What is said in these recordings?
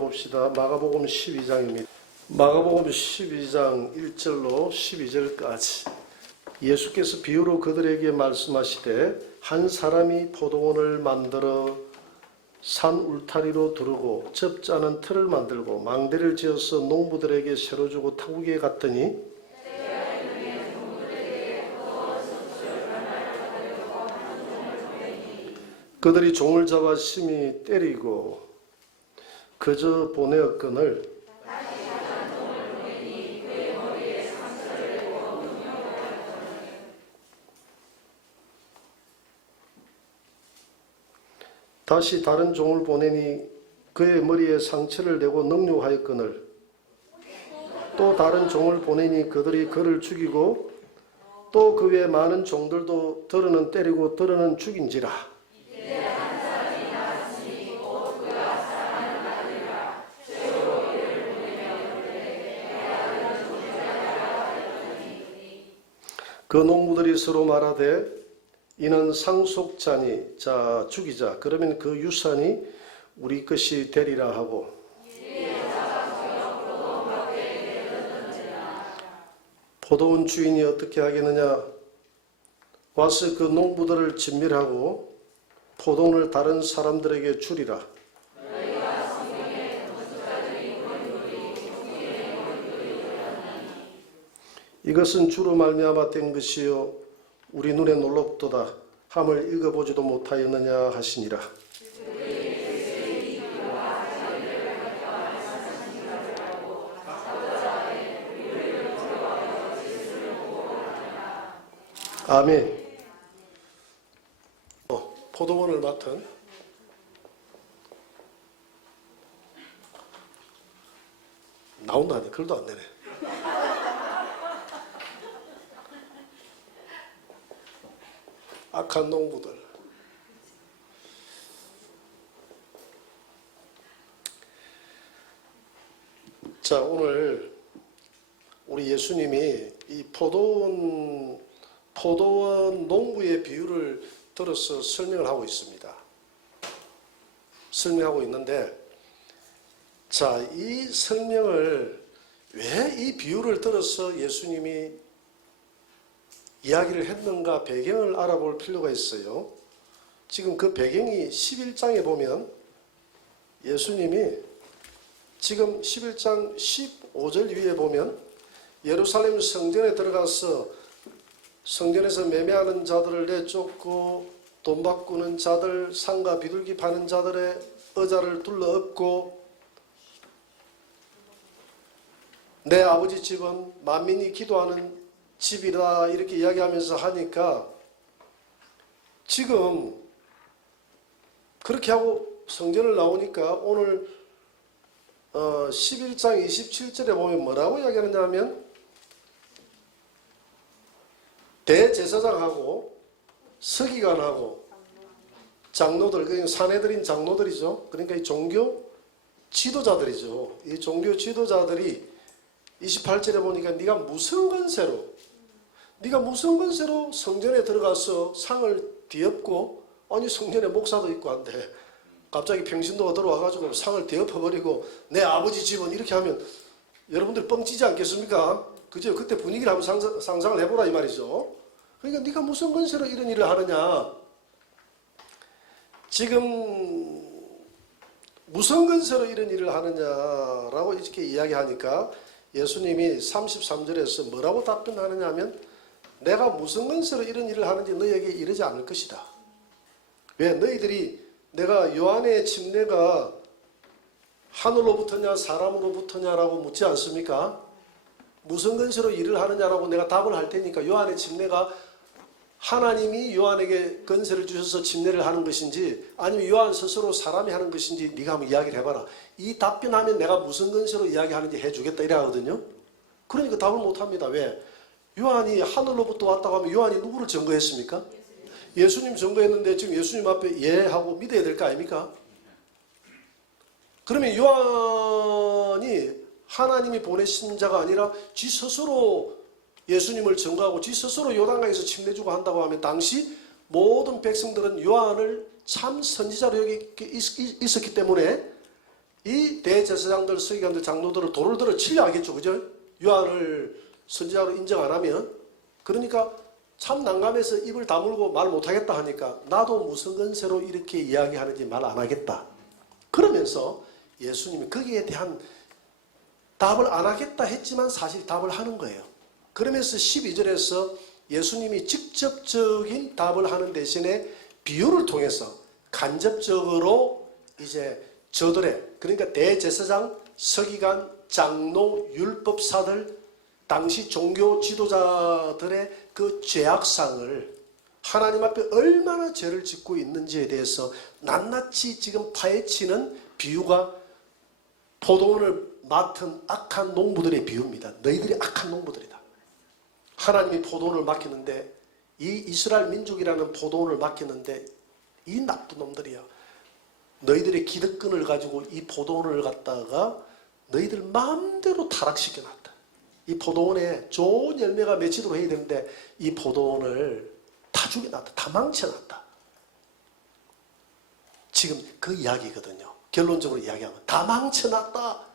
봅시다. 마가복음 12장입니다. 마가복음 12장 1절로 12절까지 예수께서 비유로 그들에게 말씀하시되 한 사람이 포도원을 만들어 산 울타리로 두르고 접지 않은 틀을 만들고 망대를 지어서 농부들에게 새로 주고 타국에 갔더니 그들이 종을 잡아 심히 때리고 그저 보내었거늘 다시 다른 종을 보내니 그의 머리에 상처를 내고 능욕하였거늘 또 다른 종을 보내니 그들이 그를 죽이고 또 그 외에 많은 종들도 더러는 때리고 더러는 죽인지라. 그 농부들이 서로 말하되 이는 상속자니 자 죽이자. 그러면 그 유산이 우리 것이 되리라 하고 포도원 주인이 어떻게 하겠느냐. 와서 그 농부들을 진멸하고 포도원을 다른 사람들에게 주리라. 이것은 주로 말미암아 된 것이요 우리 눈에 놀랍도다 함을 읽어보지도 못하였느냐 하시니라. 아멘. 포도원을 맡은 나온다 하는데 글도 안 되네. 악한 농부들. 자, 오늘 우리 예수님이 이 포도원 농부의 비유를 들어서 설명을 하고 있습니다. 설명하고 있는데, 자, 이 설명을 왜 이 비유를 들어서 예수님이 이야기를 했는가 배경을 알아볼 필요가 있어요. 지금 그 배경이 11장에 보면 예수님이 지금 11장 15절 위에 보면 예루살렘 성전에 들어가서 성전에서 매매하는 자들을 내쫓고 돈 바꾸는 자들, 상가 비둘기 파는 자들의 의자를 둘러엎고 내 아버지 집은 만민이 기도하는 집이다 이렇게 이야기하면서 하니까 지금 그렇게 하고 성전을 나오니까 오늘 11장 27절에 보면 뭐라고 이야기하느냐 하면 대제사장하고 서기관하고 장로들, 그러니까 사내들인 장로들이죠. 그러니까 이 종교 지도자들이죠. 이 종교 지도자들이 28절에 보니까 네가 무슨 건세로 성전에 들어가서 상을 뒤엎고, 아니 성전에 목사도 있고 한데 갑자기 평신도가 들어와가지고 상을 뒤엎어버리고 내 아버지 집은 이렇게 하면 여러분들 뻥치지 않겠습니까? 그죠? 그때 분위기를 한번 상상을 해보라 이 말이죠. 그러니까 네가 무슨 건세로 이런 일을 하느냐. 지금 무슨 건세로 이런 일을 하느냐라고 이렇게 이야기하니까 예수님이 33절에서 뭐라고 답변하느냐 하면 내가 무슨 건세로 이런 일을 하는지 너희에게 이르지 않을 것이다. 왜? 너희들이 내가 요한의 침례가 하늘로부터냐 사람으로부터냐라고 묻지 않습니까? 무슨 건세로 일을 하느냐라고 내가 답을 할 테니까 요한의 침례가 하나님이 요한에게 건세를 주셔서 침례를 하는 것인지 아니면 요한 스스로 사람이 하는 것인지 네가 한번 이야기를 해봐라. 이 답변하면 내가 무슨 건세로 이야기하는지 해주겠다 이래 하거든요. 그러니까 답을 못합니다. 왜? 요한이 하늘로부터 왔다고 하면 요한이 누구를 증거했습니까? 예수님 증거했는데 지금 예수님 앞에 예 하고 믿어야 될 거 아닙니까? 그러면 요한이 하나님이 보내신 자가 아니라 지 스스로 예수님을 증거하고 지 스스로 요단강에서 침례주고 한다고 하면 당시 모든 백성들은 요한을 참 선지자로 여기 있었기 때문에 이 대제사장들, 서기관들, 장로들을 돌을 들어 치려 하겠죠. 그죠? 요한을 선지자로 인정 안 하면. 그러니까 참 난감해서 입을 다물고 말 못하겠다 하니까 나도 무슨 근세로 이렇게 이야기하는지 말 안 하겠다. 그러면서 예수님이 거기에 대한 답을 안 하겠다 했지만 사실 답을 하는 거예요. 그러면서 12절에서 예수님이 직접적인 답을 하는 대신에 비유를 통해서 간접적으로 이제 저들의, 그러니까 대제사장, 서기관, 장로, 율법사들, 당시 종교 지도자들의 그 죄악상을 하나님 앞에 얼마나 죄를 짓고 있는지에 대해서 낱낱이 지금 파헤치는 비유가 포도원을 맡은 악한 농부들의 비유입니다. 너희들이 악한 농부들이다. 하나님이 포도원을 맡겼는데, 이 이스라엘 민족이라는 포도원을 맡겼는데 이 나쁜 놈들이야. 너희들의 기득권을 가지고 이 포도원을 갖다가 너희들 마음대로 타락시켜놨다. 이 포도원에 좋은 열매가 맺히도록 해야 되는데 이 포도원을 다 죽여놨다. 다 망쳐놨다. 지금 그 이야기거든요. 결론적으로 이야기하면 다 망쳐놨다.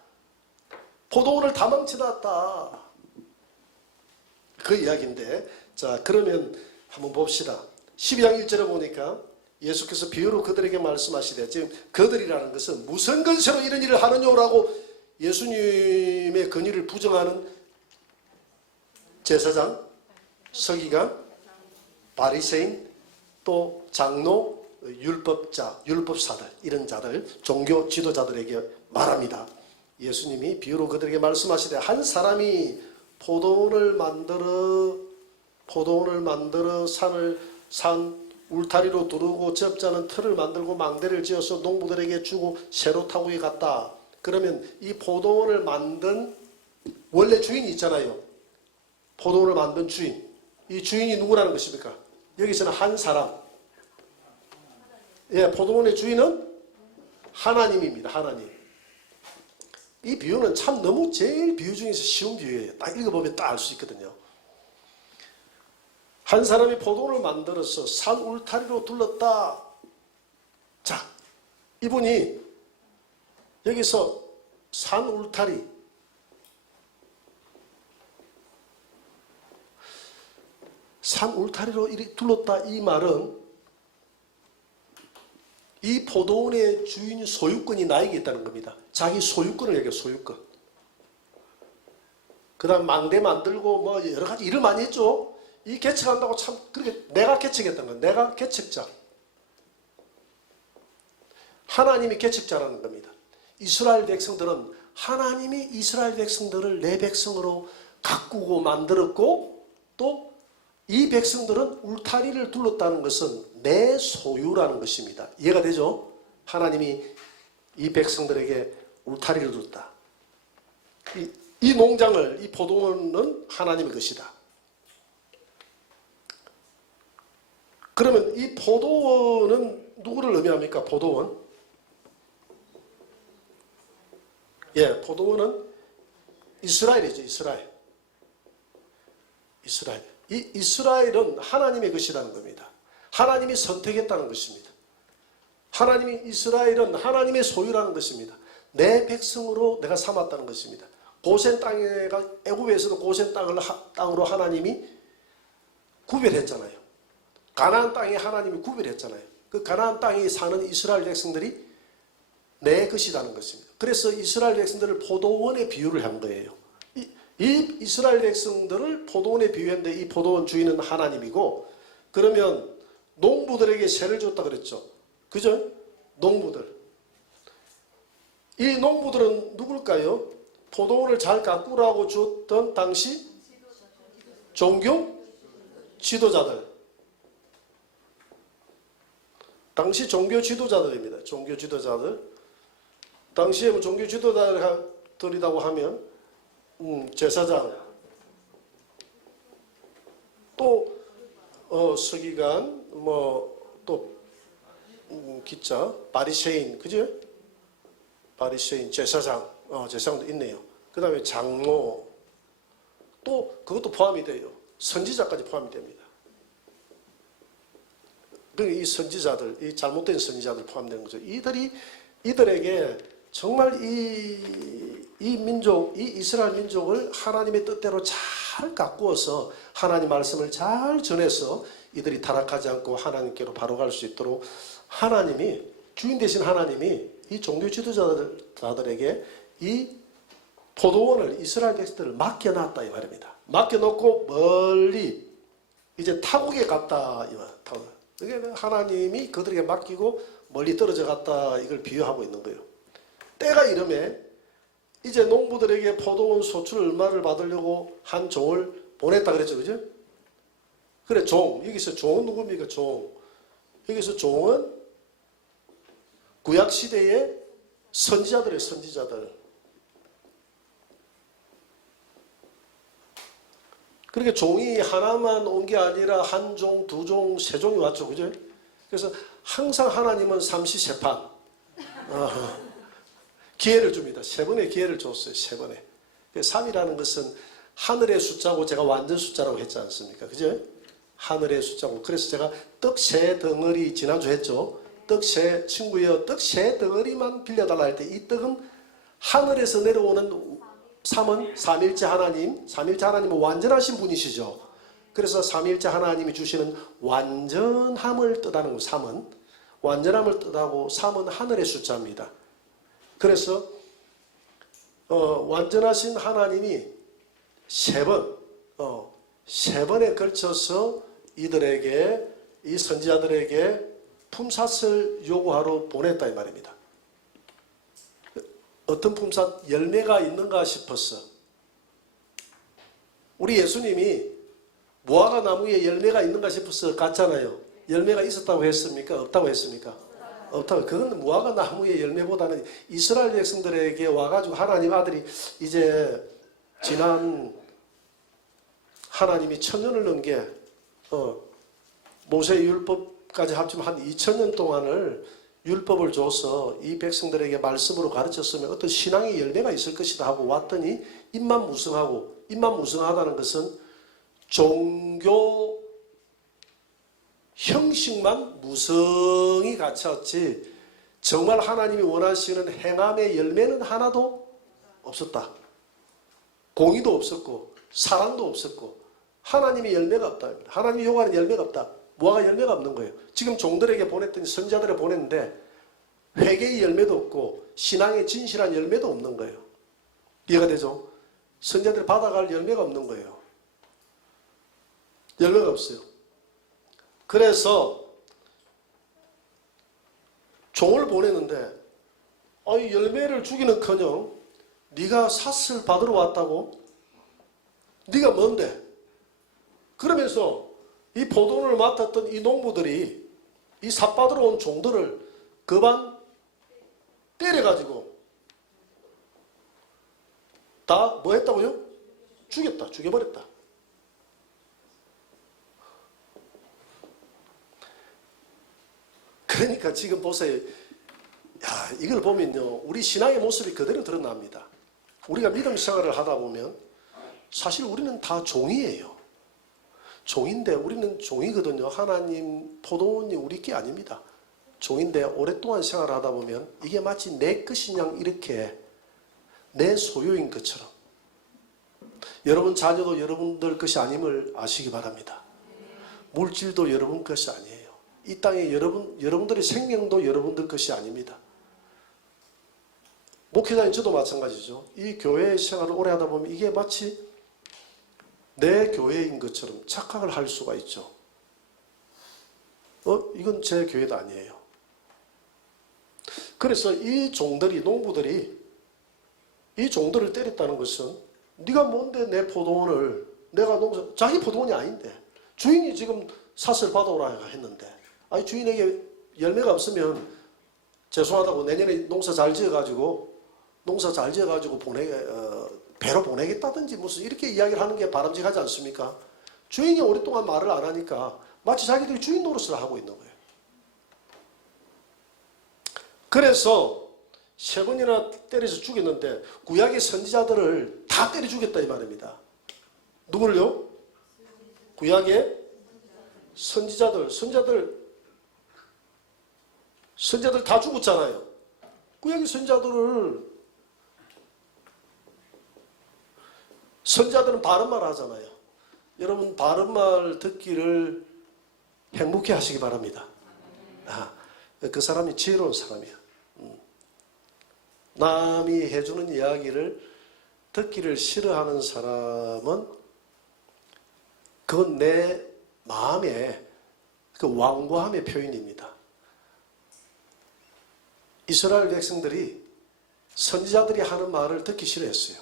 포도원을 다 망쳐놨다. 그 이야기인데, 자, 그러면 한번 봅시다. 12장 1절에 보니까 예수께서 비유로 그들에게 말씀하시되, 지금 그들이라는 것은 무슨 근세로 이런 일을 하느냐라고 예수님의 권위를 부정하는 제사장, 서기관, 바리새인, 또 장로, 율법자, 율법사들, 이런 자들, 종교 지도자들에게 말합니다. 예수님이 비유로 그들에게 말씀하시되, 한 사람이 포도원을 만들어 산 울타리로 두르고 접자는 틀을 만들고 망대를 지어서 농부들에게 주고 새로 타국에 갔다. 그러면 이 포도원을 만든 원래 주인이 있잖아요. 포도원을 만든 주인. 이 주인이 누구라는 것입니까? 여기서는 한 사람. 예, 포도원의 주인은 하나님입니다. 하나님. 이 비유는 참 너무 제일 비유 중에서 쉬운 비유예요. 딱 읽어보면 딱 알 수 있거든요. 한 사람이 포도원을 만들어서 산 울타리로 둘렀다. 자, 이분이 여기서 산 울타리, 산 울타리로 둘렀다, 이 말은 이 포도원의 주인 소유권이 나에게 있다는 겁니다. 자기 소유권을 얘기해요. 소유권. 그 다음 망대 만들고 뭐 여러 가지 일을 많이 했죠. 이 개척한다고 참 그렇게 내가 개척했던 거야. 내가 개척자. 하나님이 개척자라는 겁니다. 이스라엘 백성들은 하나님이 이스라엘 백성들을 내 백성으로 가꾸고 만들었고, 또 이 백성들은 울타리를 둘렀다는 것은 내 소유라는 것입니다. 이해가 되죠? 하나님이 이 백성들에게 울타리를 둘렀다. 이 농장을, 이 포도원은 하나님의 것이다. 그러면 이 포도원은 누구를 의미합니까? 포도원. 예, 포도원은 이스라엘이죠. 이스라엘. 이 이스라엘은 하나님의 것이라는 겁니다. 하나님이 선택했다는 것입니다. 이스라엘은 하나님의 소유라는 것입니다. 내 백성으로 내가 삼았다는 것입니다. 고센 땅에가, 애굽에서도 고센 땅으로 하나님이 구별했잖아요. 가나안 땅에 하나님이 구별했잖아요. 그 가나안 땅에 사는 이스라엘 백성들이 내 것이라는 것입니다. 그래서 이스라엘 백성들을 포도원에 비유를 한 거예요. 이 이스라엘 백성들을 포도원에 비유했는데 이 포도원 주인은 하나님이고, 그러면 농부들에게 세를 줬다 그랬죠. 그죠? 농부들. 이 농부들은 누굴까요? 포도원을 잘 가꾸라고 줬던 당시 종교 지도자들. 당시 종교 지도자들입니다. 종교 지도자들. 당시에 뭐 종교 지도자들이라고 하면 제사장, 또 서기관, 또 기자, 바리새인, 그죠? 바리새인, 제사장, 제사장도 있네요. 그 다음에 장로, 또 그것도 포함이 돼요. 선지자까지 포함이 됩니다. 이 선지자들, 이 잘못된 선지자들 포함되는 거죠. 이들에게 정말 이 민족, 이 이스라엘 민족을 하나님의 뜻대로 잘 가꾸어서 하나님 말씀을 잘 전해서 이들이 타락하지 않고 하나님께로 바로 갈 수 있도록 하나님이, 주인 되신 하나님이 이 종교 지도자들에게 이 포도원을, 이스라엘 백성들을 맡겨놨다 이 말입니다. 맡겨놓고 멀리 이제 타국에 갔다 이 말. 이게 하나님이 그들에게 맡기고 멀리 떨어져 갔다, 이걸 비유하고 있는 거예요. 때가 이름에 이제 농부들에게 포도원 소출 얼마를 받으려고 한 종을 보냈다 그랬죠, 그죠? 그래, 종. 여기서 종은 누굽니까? 종. 여기서 종은 구약 시대의 선지자들이에요, 선지자들. 그러니까 종이 하나만 온 게 아니라 한 종, 두 종, 세 종이 왔죠, 그죠? 그래서 항상 하나님은 삼시세판 기회를 줍니다. 세 번의 기회를 줬어요, 세 번에. 3이라는 것은 하늘의 숫자고 제가 완전 숫자라고 했지 않습니까? 그죠? 하늘의 숫자고. 그래서 제가 떡 세 덩어리 지난주 했죠. 떡 세, 친구여, 떡 세 덩어리만 빌려달라 할 때 이 떡은 하늘에서 내려오는 3은 삼일째 하나님, 삼일째 하나님은 완전하신 분이시죠. 그래서 삼일째 하나님이 주시는 완전함을 뜻하는 거, 3은 완전함을 뜻하고 3은 하늘의 숫자입니다. 그래서 완전하신 하나님이 세 번에 걸쳐서 이들에게, 이 선지자들에게 품삯을 요구하러 보냈다 이 말입니다. 어떤 품삯? 열매가 있는가 싶었어. 우리 예수님이 무화과 나무에 열매가 있는가 싶어서 갔잖아요. 열매가 있었다고 했습니까? 없다고 했습니까? 없다고. 그건 무화과 나무의 열매보다는 이스라엘 백성들에게 와가지고 하나님 아들이 이제 지난 하나님이 1000년을 넘게 모세의 율법까지 합치면 한 2000년 동안을 율법을 줘서 이 백성들에게 말씀으로 가르쳤으면 어떤 신앙의 열매가 있을 것이다 하고 왔더니 입만 무성하고, 입만 무성하다는 것은 종교 형식만 무성히 갖췄지 정말 하나님이 원하시는 행함의 열매는 하나도 없었다. 공의도 없었고 사랑도 없었고 하나님의 열매가 없다. 하나님이 요구하는 열매가 없다. 무화과 열매가 없는 거예요. 지금 종들에게 보냈더니 선지자들에 보냈는데 회개의 열매도 없고 신앙의 진실한 열매도 없는 거예요. 이해가 되죠? 선지자들이 받아갈 열매가 없는 거예요. 열매가 없어요. 그래서 종을 보냈는데 열매를 주기는커녕 네가 삿을 받으러 왔다고? 네가 뭔데? 그러면서 이 포도원을 맡았던 이 농부들이 이 삿 받으러 온 종들을 그반 때려가지고 다 뭐 했다고요? 죽였다. 죽여버렸다. 그러니까 지금 보세요. 야, 이걸 보면요. 우리 신앙의 모습이 그대로 드러납니다. 우리가 믿음 생활을 하다 보면 사실 우리는 다 종이에요. 종인데 우리는 종이거든요. 하나님 포도원이 우리 게 아닙니다. 종인데 오랫동안 생활하다 보면 이게 마치 내 것인 양 이렇게 내 소유인 것처럼 여러분 자녀도 여러분들 것이 아님을 아시기 바랍니다. 물질도 여러분 것이 아니에요. 이 땅에 여러분들의 생명도 여러분들 것이 아닙니다. 목회자인 저도 마찬가지죠. 이 교회 생활을 오래 하다 보면 이게 마치 내 교회인 것처럼 착각을 할 수가 있죠. 이건 제 교회도 아니에요. 그래서 이 종들이, 농부들이 이 종들을 때렸다는 것은 네가 뭔데 내 포도원을, 내가 자기 포도원이 아닌데 주인이 지금 삿을 받아오라 했는데 아니 주인에게 열매가 없으면 죄송하다고 내년에 농사 잘 지어가지고 배로 보내겠다든지 무슨 이렇게 이야기를 하는 게 바람직하지 않습니까? 주인이 오랫동안 말을 안 하니까 마치 자기들이 주인 노릇을 하고 있는 거예요. 그래서 세 번이나 때려서 죽였는데 구약의 선지자들을 다 때려 죽였다 이 말입니다. 누구를요? 구약의 선지자들 다 죽었잖아요. 구약의 선자들은 바른말 하잖아요. 여러분 바른말 듣기를 행복해 하시기 바랍니다. 그 사람이 지혜로운 사람이야. 남이 해주는 이야기를 듣기를 싫어하는 사람은 그건 내 마음의 그 완고함의 표현입니다. 이스라엘 백성들이 선지자들이 하는 말을 듣기 싫어했어요.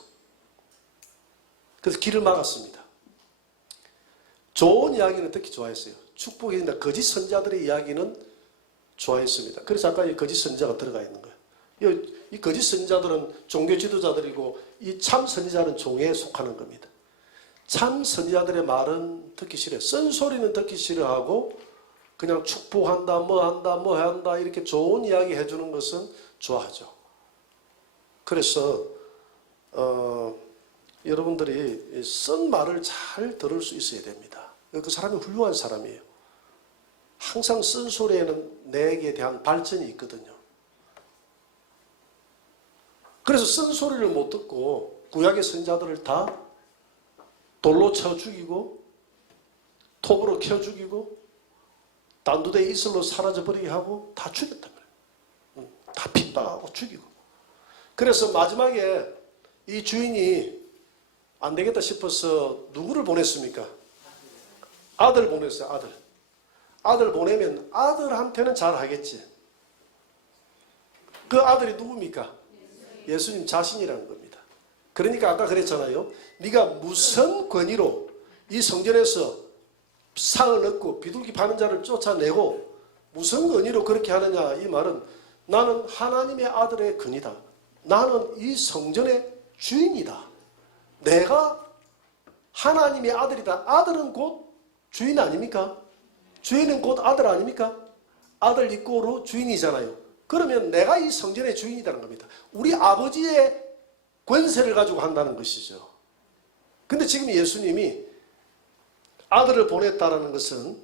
그래서 길을 막았습니다. 좋은 이야기는 듣기 좋아했어요. 축복이 된다. 거짓 선지자들의 이야기는 좋아했습니다. 그래서 아까 이 거짓 선지자가 들어가 있는 거예요. 이 거짓 선지자들은 종교 지도자들이고 이 참 선지자는 종에 속하는 겁니다. 참 선지자들의 말은 듣기 싫어요. 쓴소리는 듣기 싫어하고 그냥 축복한다, 뭐 한다, 뭐 한다 이렇게 좋은 이야기 해주는 것은 좋아하죠. 그래서 여러분들이 쓴 말을 잘 들을 수 있어야 됩니다. 그 사람이 훌륭한 사람이에요. 항상 쓴소리에는 내게 대한 발전이 있거든요. 그래서 쓴소리를 못 듣고 구약의 선자들을 다 돌로 쳐 죽이고 톱으로 켜 죽이고 단두대 이슬로 사라져버리게 하고 다 죽였단 말이에요. 다 핍박하고 죽이고. 그래서 마지막에 이 주인이 안 되겠다 싶어서 누구를 보냈습니까? 아들 보냈어요. 아들 보내면 아들한테는 잘 하겠지. 그 아들이 누굽니까? 예수님 자신이라는 겁니다. 그러니까 아까 그랬잖아요. 네가 무슨 권위로 이 성전에서 상을 얻고 비둘기 파는 자를 쫓아내고 무슨 권위로 그렇게 하느냐. 이 말은 나는 하나님의 아들의 근이다. 나는 이 성전의 주인이다. 내가 하나님의 아들이다. 아들은 곧 주인 아닙니까? 주인은 곧 아들 아닙니까? 아들 이꼬로 주인이잖아요. 그러면 내가 이 성전의 주인이라는 겁니다. 우리 아버지의 권세를 가지고 한다는 것이죠. 근데 지금 예수님이 아들을 보냈다는 것은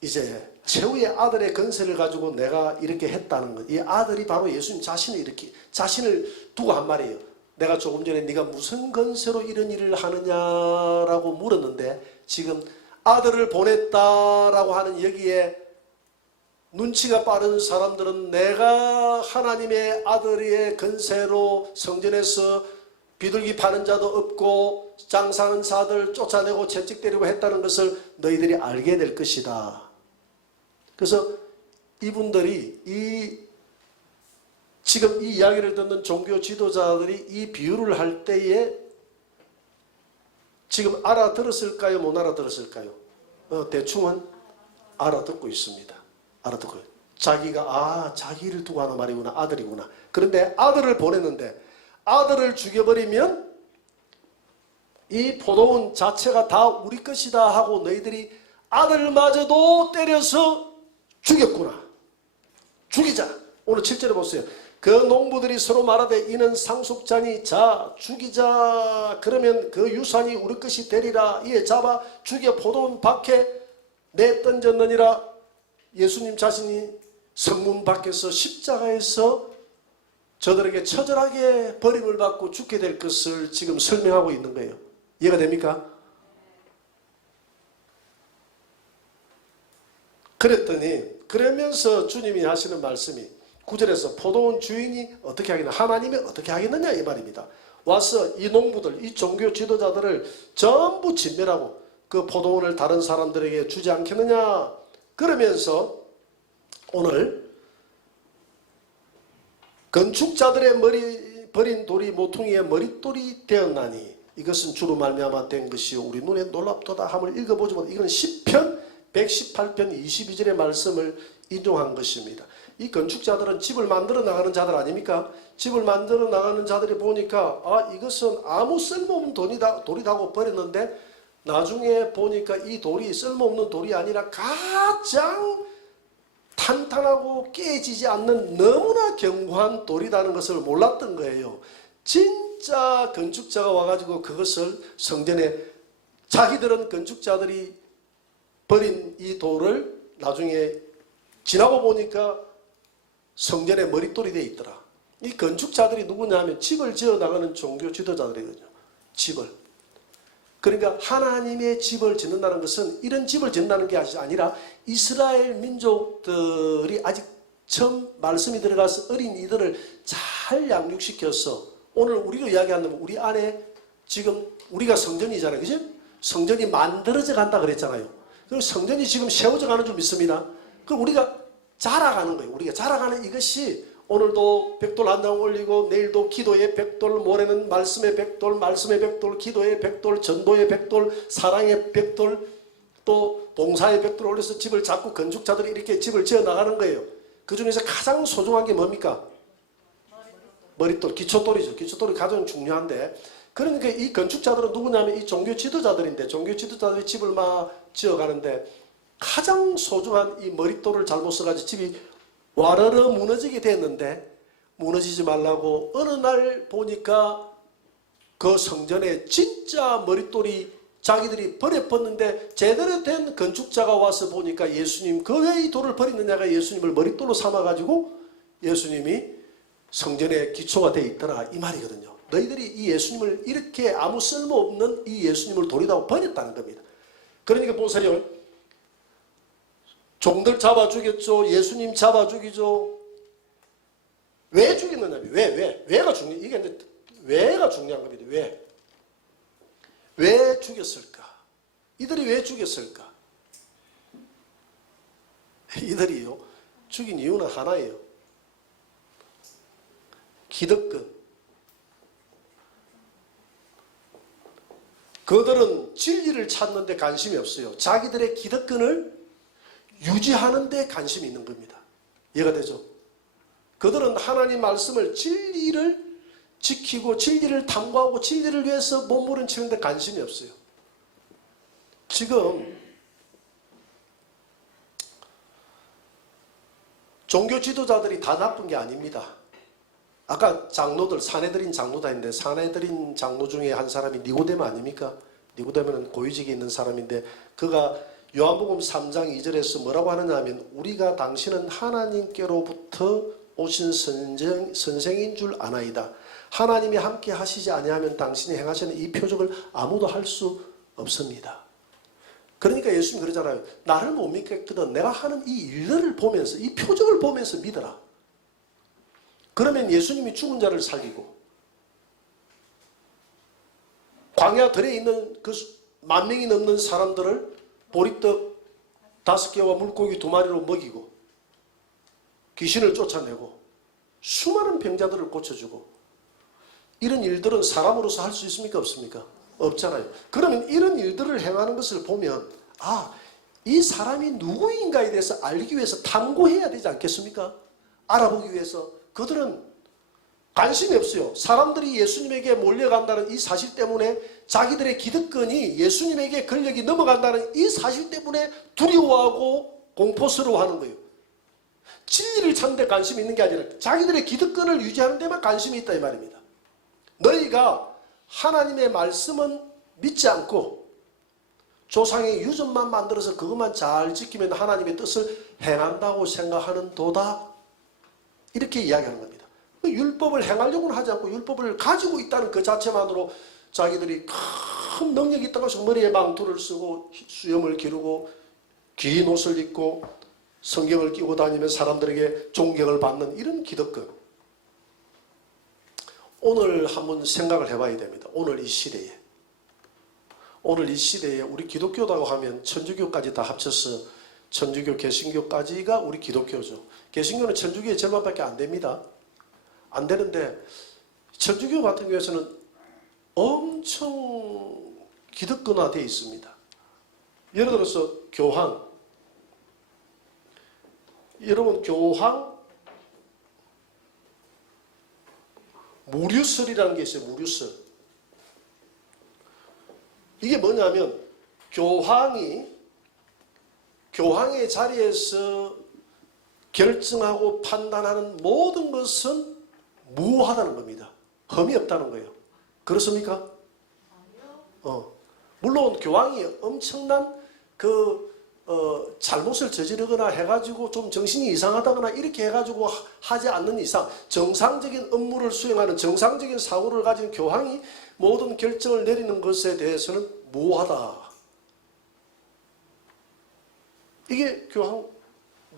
이제 최후의 아들의 권세를 가지고 내가 이렇게 했다는 것. 이 아들이 바로 예수님 자신을 두고 한 말이에요. 내가 조금 전에 네가 무슨 권세로 이런 일을 하느냐라고 물었는데 지금 아들을 보냈다라고 하는 여기에 눈치가 빠른 사람들은 내가 하나님의 아들의 권세로 성전에서 비둘기 파는 자도 없고 장사하는 자들 쫓아내고 채찍 때리고 했다는 것을 너희들이 알게 될 것이다. 그래서 이분들이 지금 이 이야기를 듣는 종교 지도자들이 이 비유를 할 때에 지금 알아들었을까요? 못 알아들었을까요? 대충은 알아듣고 있습니다. 알아듣고 자기가 자기를 두고 하는 말이구나. 아들이구나. 그런데 아들을 보냈는데 아들을 죽여버리면 이 포도원 자체가 다 우리 것이다 하고 너희들이 아들마저도 때려서 죽였구나. 죽이자. 오늘 7절에 보세요. 그 농부들이 서로 말하되 이는 상속자니 자 죽이자. 그러면 그 유산이 우리 것이 되리라. 이에 잡아 죽여 포도원 밖에 내던졌느니라. 예수님 자신이 성문 밖에서 십자가에서 저들에게 처절하게 버림을 받고 죽게 될 것을 지금 설명하고 있는 거예요. 이해가 됩니까? 그러면서 주님이 하시는 말씀이 9절에서 포도원 주인이 어떻게 하겠느냐, 하나님이 어떻게 하겠느냐 이 말입니다. 와서 이 농부들, 이 종교 지도자들을 전부 진멸하고 그 포도원을 다른 사람들에게 주지 않겠느냐. 그러면서 오늘 건축자들의 머리 버린 돌이 모퉁이의 머릿돌이 되었나니 이것은 주로 말미암아 된 것이요 우리 눈에 놀랍도다 함을 읽어보지만 이건 시편 118편 22절의 말씀을 인용한 것입니다. 이 건축자들은 집을 만들어 나가는 자들 아닙니까? 집을 만들어 나가는 자들이 보니까 이것은 아무 쓸모없는 돌이라고 버렸는데 나중에 보니까 이 돌이 쓸모없는 돌이 아니라 가장 탄탄하고 깨지지 않는 너무나 견고한 돌이라는 것을 몰랐던 거예요. 진짜 건축자가 와가지고 그것을 성전에 자기들은 건축자들이 버린 이 돌을 나중에 지나고 보니까 성전에 머릿돌이 되어 있더라. 이 건축자들이 누구냐면 집을 지어 나가는 종교 지도자들이거든요. 집을. 그러니까 하나님의 집을 짓는다는 것은 이런 집을 짓는다는 게 아니라 이스라엘 민족들이 아직 처음 말씀이 들어가서 어린 이들을 잘 양육시켜서 오늘 우리가 이야기한다면 우리 안에 지금 우리가 성전이잖아요. 그죠? 성전이 만들어져 간다 그랬잖아요. 그리고 성전이 지금 세워져 가는 줄 믿습니다. 그럼 우리가 자라가는 거예요. 우리가 자라가는 이것이 오늘도 백돌 한 장 올리고 내일도 기도의 백돌, 모레는 말씀의 백돌, 말씀의 백돌, 기도의 백돌, 전도의 백돌, 사랑의 백돌, 또 봉사의 백돌 올려서 집을 자꾸 건축자들이 이렇게 집을 지어 나가는 거예요. 그 중에서 가장 소중한 게 뭡니까? 머릿돌, 기초돌이죠. 기초돌이 가장 중요한데, 그러니까 이 건축자들은 누구냐면 이 종교 지도자들인데, 종교 지도자들이 집을 막 지어가는데 가장 소중한 이 머릿돌을 잘못 써가지고 집이 와르르 무너지게 됐는데, 무너지지 말라고 어느 날 보니까 그 성전에 진짜 머릿돌이 자기들이 버렸는데 제대로 된 건축자가 와서 보니까 예수님, 그 왜 이 돌을 버리느냐가 예수님을 머릿돌로 삼아가지고 예수님이 성전의 기초가 되어 있더라 이 말이거든요. 너희들이 이 예수님을 이렇게 아무 쓸모없는 이 예수님을 돌이다고 버렸다는 겁니다. 그러니까 보세요. 종들 잡아 죽였죠. 예수님 잡아 죽이죠. 왜 죽였느냐면 왜가 중요. 이게 이제 왜가 중요한 겁니다. 왜 죽였을까? 이들이 왜 죽였을까? 이들이요 죽인 이유는 하나예요. 기득권. 그들은 진리를 찾는 데 관심이 없어요. 자기들의 기득권을 유지하는 데 관심이 있는 겁니다. 이해가 되죠? 그들은 하나님 말씀을 진리를 지키고 진리를 탐구하고 진리를 위해서 몸부림치는 데 관심이 없어요. 지금 종교 지도자들이 다 나쁜 게 아닙니다. 아까 장로들, 사내들인 장로다 했는데 사내들인 장로 중에 한 사람이 니고데모 아닙니까? 니고데모는 고위직에 있는 사람인데 그가 요한복음 3장 2절에서 뭐라고 하느냐 하면 우리가 당신은 하나님께로부터 오신 선생인 줄 아나이다. 하나님이 함께 하시지 아니하면 당신이 행하시는 이 표적을 아무도 할 수 없습니다. 그러니까 예수님이 그러잖아요. 나를 못 믿겠거든. 내가 하는 이 일들을 보면서 이 표적을 보면서 믿어라. 그러면 예수님이 죽은 자를 살리고 광야 들에 있는 그 10,000명이 넘는 사람들을 보리떡 5개와 물고기 2마리로 먹이고 귀신을 쫓아내고 수많은 병자들을 고쳐주고 이런 일들은 사람으로서 할 수 있습니까? 없습니까? 없잖아요. 그러면 이런 일들을 행하는 것을 보면 이 사람이 누구인가에 대해서 알기 위해서 탐구해야 되지 않겠습니까? 알아보기 위해서. 그들은 관심이 없어요. 사람들이 예수님에게 몰려간다는 이 사실 때문에 자기들의 기득권이 예수님에게 권력이 넘어간다는 이 사실 때문에 두려워하고 공포스러워하는 거예요. 진리를 찾는 데 관심이 있는 게 아니라 자기들의 기득권을 유지하는 데만 관심이 있다 이 말입니다. 너희가 하나님의 말씀은 믿지 않고 조상의 유전만 만들어서 그것만 잘 지키면 하나님의 뜻을 행한다고 생각하는 도다. 이렇게 이야기하는 겁니다. 율법을 행하려고는 하지 않고 율법을 가지고 있다는 그 자체만으로 자기들이 큰 능력이 있다고 해서 머리에 망토를 쓰고 수염을 기르고 긴 옷을 입고 성경을 끼고 다니면 사람들에게 존경을 받는 이런 기득권. 오늘 한번 생각을 해봐야 됩니다. 오늘 이 시대에 우리 기독교라고 하면 천주교까지 다 합쳐서 천주교, 개신교까지가 우리 기독교죠. 개신교는 천주교의 절반밖에 안 됩니다. 안 되는데 천주교 같은 경우에는 엄청 기득권화되어 있습니다. 예를 들어서 교황. 여러분 교황 무류설이라는 게 있어요. 무류설. 이게 뭐냐면 교황의 자리에서 결정하고 판단하는 모든 것은 무하다는 겁니다. 흠이 없다는 거예요. 그렇습니까? 물론 교황이 엄청난 잘못을 저지르거나 해가지고 좀 정신이 이상하다거나 이렇게 해가지고 하지 않는 이상 정상적인 업무를 수행하는 정상적인 사고를 가진 교황이 모든 결정을 내리는 것에 대해서는 무효하다. 이게 교황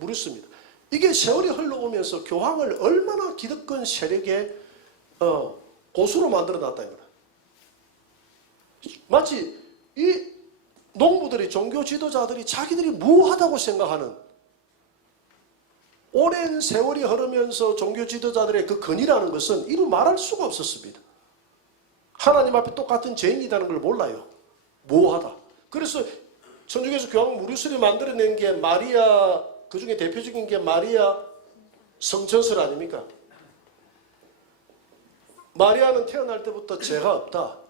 무리수입니다. 이게 세월이 흘러오면서 교황을 얼마나 기득권 세력의 고수로 만들어놨다 이거다. 마치 이 농부들이 종교 지도자들이 자기들이 무하다고 생각하는 오랜 세월이 흐르면서 종교 지도자들의 그 건의라는 것은 이루 말할 수가 없었습니다. 하나님 앞에 똑같은 죄인이라는 걸 몰라요. 무하다. 그래서 천주교에서 교황 무리수를 만들어낸 게 마리아, 그 중에 대표적인 게 마리아 성천설 아닙니까? 마리아는 태어날 때부터 죄가 없다.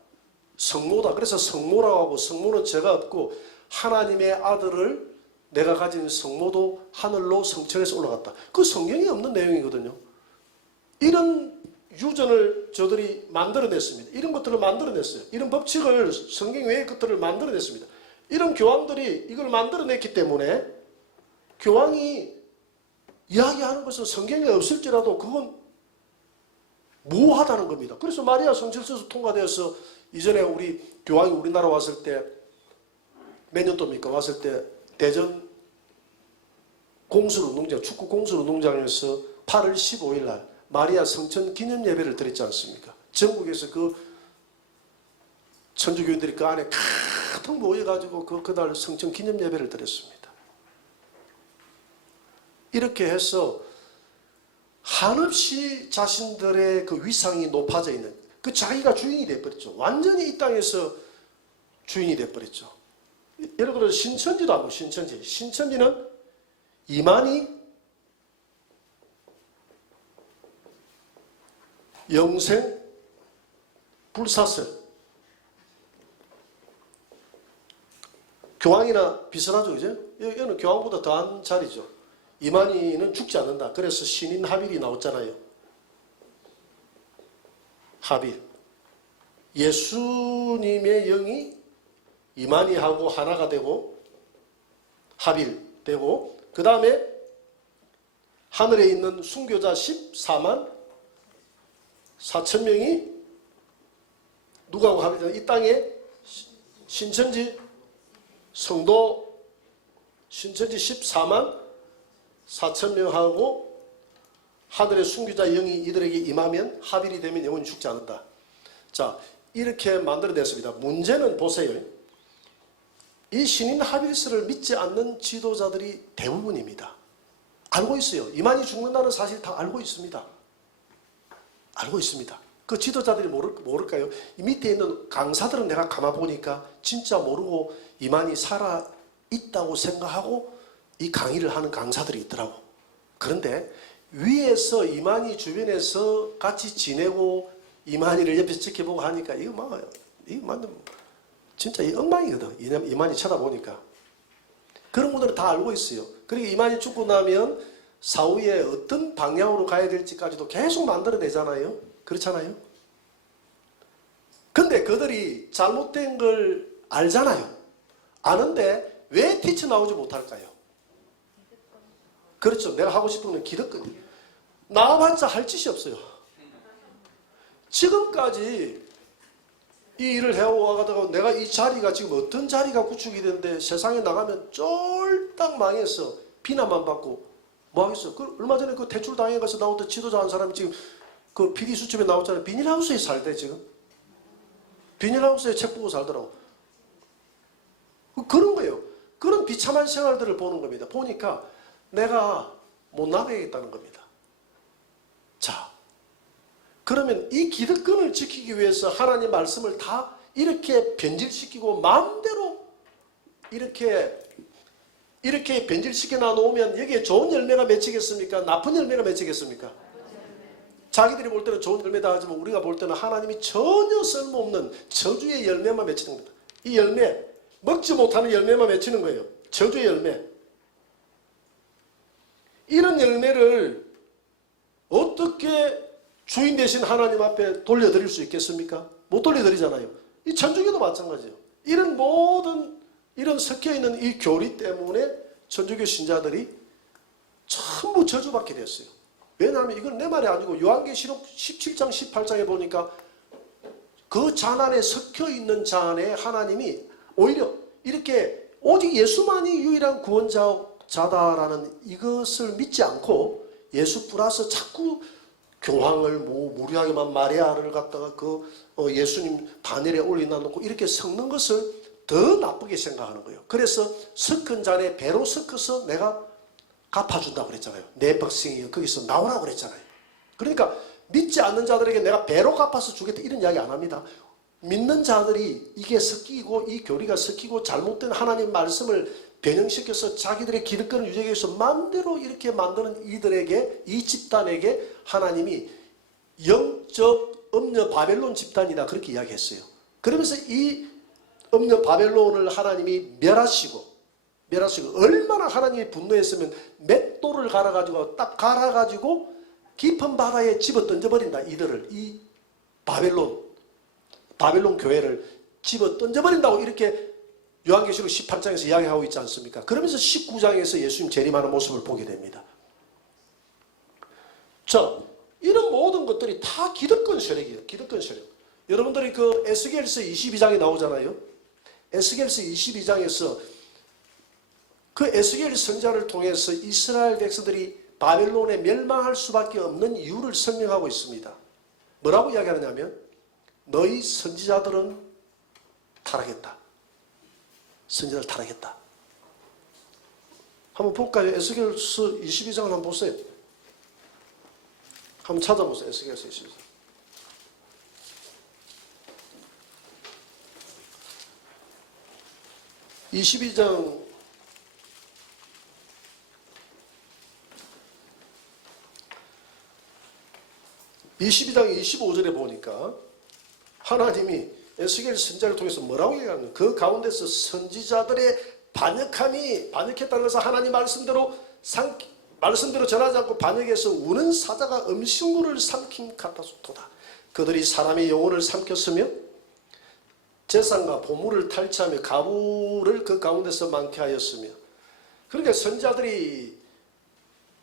성모다. 그래서 성모라고 하고 성모는 죄가 없고 하나님의 아들을 내가 가진 성모도 하늘로 성천에서 올라갔다. 그 성경에 없는 내용이거든요. 이런 유전을 저들이 만들어냈습니다. 이런 것들을 만들어냈어요. 이런 법칙을 성경 외의 것들을 만들어냈습니다. 이런 교황들이 이걸 만들어냈기 때문에 교황이 이야기하는 것은 성경에 없을지라도 그건 무하다는 겁니다. 그래서 마리아 성천에서 통과되어서 이전에 우리 교황이 우리나라 왔을 때 몇 년도입니까? 왔을 때 대전 공수운동장, 축구 공수운동장에서 8월 15일 날 마리아 성천 기념 예배를 드렸지 않습니까? 전국에서 그 천주교인들이 그 안에 가득 모여가지고 그날 성천 기념 예배를 드렸습니다. 이렇게 해서 한없이 자신들의 그 위상이 높아져 있는 그 자기가 주인이 돼버렸죠. 완전히 이 땅에서 주인이 돼버렸죠. 예를 들어 신천지도 하고 신천지는 이만희 영생 불사설 교황이나 비슷하죠. 그죠? 여기는 교황보다 더한 자리죠. 이만희는 죽지 않는다. 그래서 신인 하빌이 나왔잖아요. 하빌. 예수님의 영이 이만희하고 하나가 되고 하빌 되고 그 다음에 하늘에 있는 순교자 14만 4천 명이 누구하고 합의되나? 이 땅에 신천지 성도 신천지 14만 4천 명하고 하늘의 순교자 영이 이들에게 임하면 하빌이 되면 영원히 죽지 않는다. 자, 이렇게 만들어냈습니다. 문제는 보세요. 이 신인 하빌스를 믿지 않는 지도자들이 대부분입니다. 알고 있어요. 이만희 죽는다는 사실 다 알고 있습니다. 알고 있습니다. 그 지도자들이 모를까요? 이 밑에 있는 강사들은 내가 가만 보니까 진짜 모르고 이만희 살아 있다고 생각하고 이 강의를 하는 강사들이 있더라고. 그런데 위에서 이만희 주변에서 같이 지내고 이만희를 옆에서 지켜보고 하니까 이거 진짜 이 엉망이거든. 이만희 쳐다보니까. 그런 분들은 다 알고 있어요. 그리고 이만희 죽고 나면 사후에 어떤 방향으로 가야 될지까지도 계속 만들어내잖아요. 그렇잖아요. 근데 그들이 잘못된 걸 알잖아요. 아는데 왜 튀쳐나오지 못할까요? 그렇죠. 내가 하고 싶은 건 기득권이에요. 나와봤자 할 짓이 없어요. 지금까지 이 일을 해와가다가 내가 이 자리가 지금 어떤 자리가 구축이 되는데 세상에 나가면 쫄딱 망해서 비난만 받고 뭐 하겠어? 얼마 전에 그 대출 당해가서 나오던 지도자 한 사람이 지금 그 PD 수첩에 나왔잖아요. 비닐하우스에 살대 지금. 비닐하우스에 책 보고 살더라고. 그런 거예요. 그런 비참한 생활들을 보는 겁니다. 보니까 내가 못 나가겠다는 겁니다. 자, 그러면 이 기득권을 지키기 위해서 하나님 말씀을 다 이렇게 변질시키고 마음대로 이렇게 변질시켜 놔놓으면 여기에 좋은 열매가 맺히겠습니까? 나쁜 열매가 맺히겠습니까? 자기들이 볼 때는 좋은 열매다 하지만 우리가 볼 때는 하나님이 전혀 쓸모없는 저주의 열매만 맺히는 겁니다. 이 열매, 먹지 못하는 열매만 맺히는 거예요. 저주의 열매. 이런 열매를 어떻게 주인 대신 하나님 앞에 돌려드릴 수 있겠습니까? 못 돌려드리잖아요. 이 천주교도 마찬가지예요. 이런 모든 이런 섞여있는 이 교리 때문에 천주교 신자들이 전부 저주받게 됐어요. 왜냐하면 이건 내 말이 아니고 요한계시록 17장 18장에 보니까 그 잔 안에 섞여있는 잔에 하나님이 오히려 이렇게 오직 예수만이 유일한 구원자다라는 이것을 믿지 않고 예수 플러스 자꾸 교황을 무리하게만 마리아를 갖다가 예수님 단일에 올리나 놓고 이렇게 섞는 것을 더 나쁘게 생각하는 거예요. 그래서 섞은 잔에 배로 섞어서 내가 갚아준다고 그랬잖아요. 내 백성이 거기서 나오라고 그랬잖아요. 그러니까 믿지 않는 자들에게 내가 배로 갚아서 주겠다 이런 이야기 안 합니다. 믿는 자들이 이게 섞이고 이 교리가 섞이고 잘못된 하나님 말씀을 변형시켜서 자기들의 기득권을 유지하기 위해서 마음대로 이렇게 만드는 이들에게, 이 집단에게 하나님이 영적 음녀 바벨론 집단이다 그렇게 이야기했어요. 그러면서 이 음녀 바벨론을 하나님이 멸하시고 얼마나 하나님이 분노했으면 맷돌을 갈아가지고 딱 갈아가지고 깊은 바다에 집어 던져버린다. 이들을 이 바벨론 교회를 집어 던져버린다고 이렇게 요한계시록 18장에서 이야기하고 있지 않습니까? 그러면서 19장에서 예수님 재림하는 모습을 보게 됩니다. 자, 이런 모든 것들이 다 기득권 세력이에요. 기득권 세력. 여러분들이 그 에스겔서 22장에 나오잖아요. 에스겔서 22장에서 그 에스겔 선지자를 통해서 이스라엘 백성들이 바벨론에 멸망할 수밖에 없는 이유를 설명하고 있습니다. 뭐라고 이야기하느냐면 너희 선지자들은 타락했다. 선지자를 타락했다. 한번 볼까요? 에스겔서 22장을 한번 보세요. 한번 찾아보세요. 에스겔서 22장. 22장 25절에 보니까 하나님이 에스겔 선지자를 통해서 뭐라고 얘기하는 그 가운데서 선지자들의 반역했다는 것은 하나님 말씀대로 전하지 않고 반역해서 우는 사자가 음식물을 삼킨 같았도다. 그들이 사람의 영혼을 삼켰으며 재산과 보물을 탈취하며 가부를 그 가운데서 많게 하였으며 그러니까 선지자들이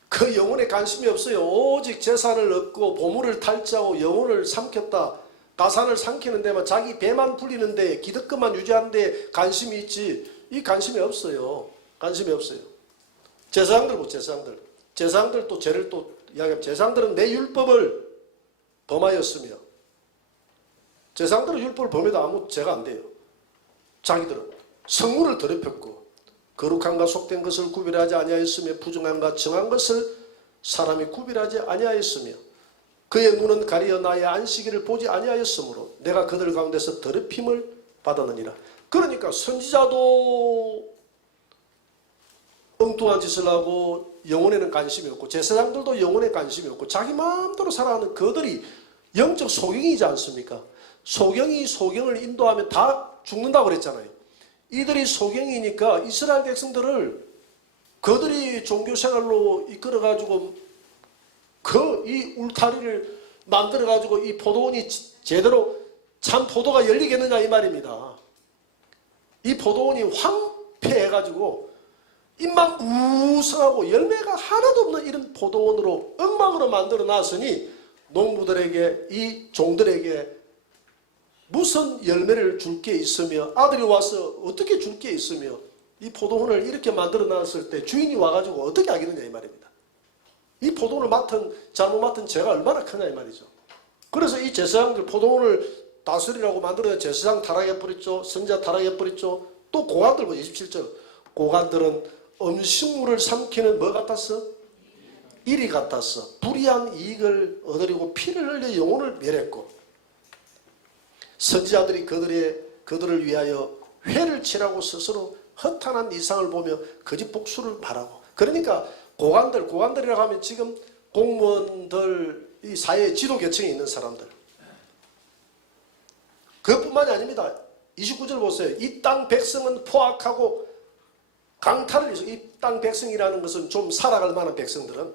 그 영혼에 관심이 없어요. 오직 재산을 얻고 보물을 탈취하고 영혼을 삼켰다. 가산을 삼키는 데만 자기 배만 불리는 데 기득권만 유지하는 데 관심이 있지 이 관심이 없어요. 관심이 없어요. 제사장들 또 죄를 또 이야기하면 제사장들은 내 율법을 범하였으며 제사장들은 율법을 범해도 아무 죄가 안 돼요. 자기들은 성물을 더럽혔고 거룩함과 속된 것을 구별하지 아니하였으며 부정함과 정한 것을 사람이 구별하지 아니하였으며 그의 눈은 가리어 나의 안식일을 보지 아니하였으므로 내가 그들 가운데서 더럽힘을 받았느니라. 그러니까 선지자도 엉뚱한 짓을 하고 영혼에는 관심이 없고 제사장들도 영혼에 관심이 없고 자기 마음대로 살아가는 그들이 영적 소경이지 않습니까? 소경이 소경을 인도하면 다 죽는다고 그랬잖아요. 이들이 소경이니까 이스라엘 백성들을 그들이 종교생활로 이끌어가지고 이 울타리를 만들어가지고 이 포도원이 제대로 참 포도가 열리겠느냐 이 말입니다. 이 포도원이 황폐해가지고 입만 우성하고 열매가 하나도 없는 이런 포도원으로 엉망으로 만들어 놨으니 농부들에게 이 종들에게 무슨 열매를 줄 게 있으며 아들이 와서 어떻게 줄 게 있으며 이 포도원을 이렇게 만들어 놨을 때 주인이 와가지고 어떻게 하겠느냐 이 말입니다. 이 포도원을 잘못 맡은 죄가 얼마나 크냐 이 말이죠. 그래서 이 제사장들 포도원을 다스리라고 만들어야 제사장 타락해버렸죠. 선지자 타락해버렸죠. 또 고관들 27절 고관들은 음식물을 삼키는 뭐 같았어? 일이 같았어. 불의한 이익을 얻으려고 피를 흘려 영혼을 멸했고 선지자들이 그들을 위하여 회를 치라고 스스로 허탄한 이상을 보며 거짓 복수를 말하고 그러니까 고관들이라고 하면 지금 공무원들 이 사회 지도계층에 있는 사람들 그것뿐만이 아닙니다. 29절 보세요. 이 땅 백성은 포악하고 강탈을 해서 이 땅 백성이라는 것은 좀 살아갈 만한 백성들은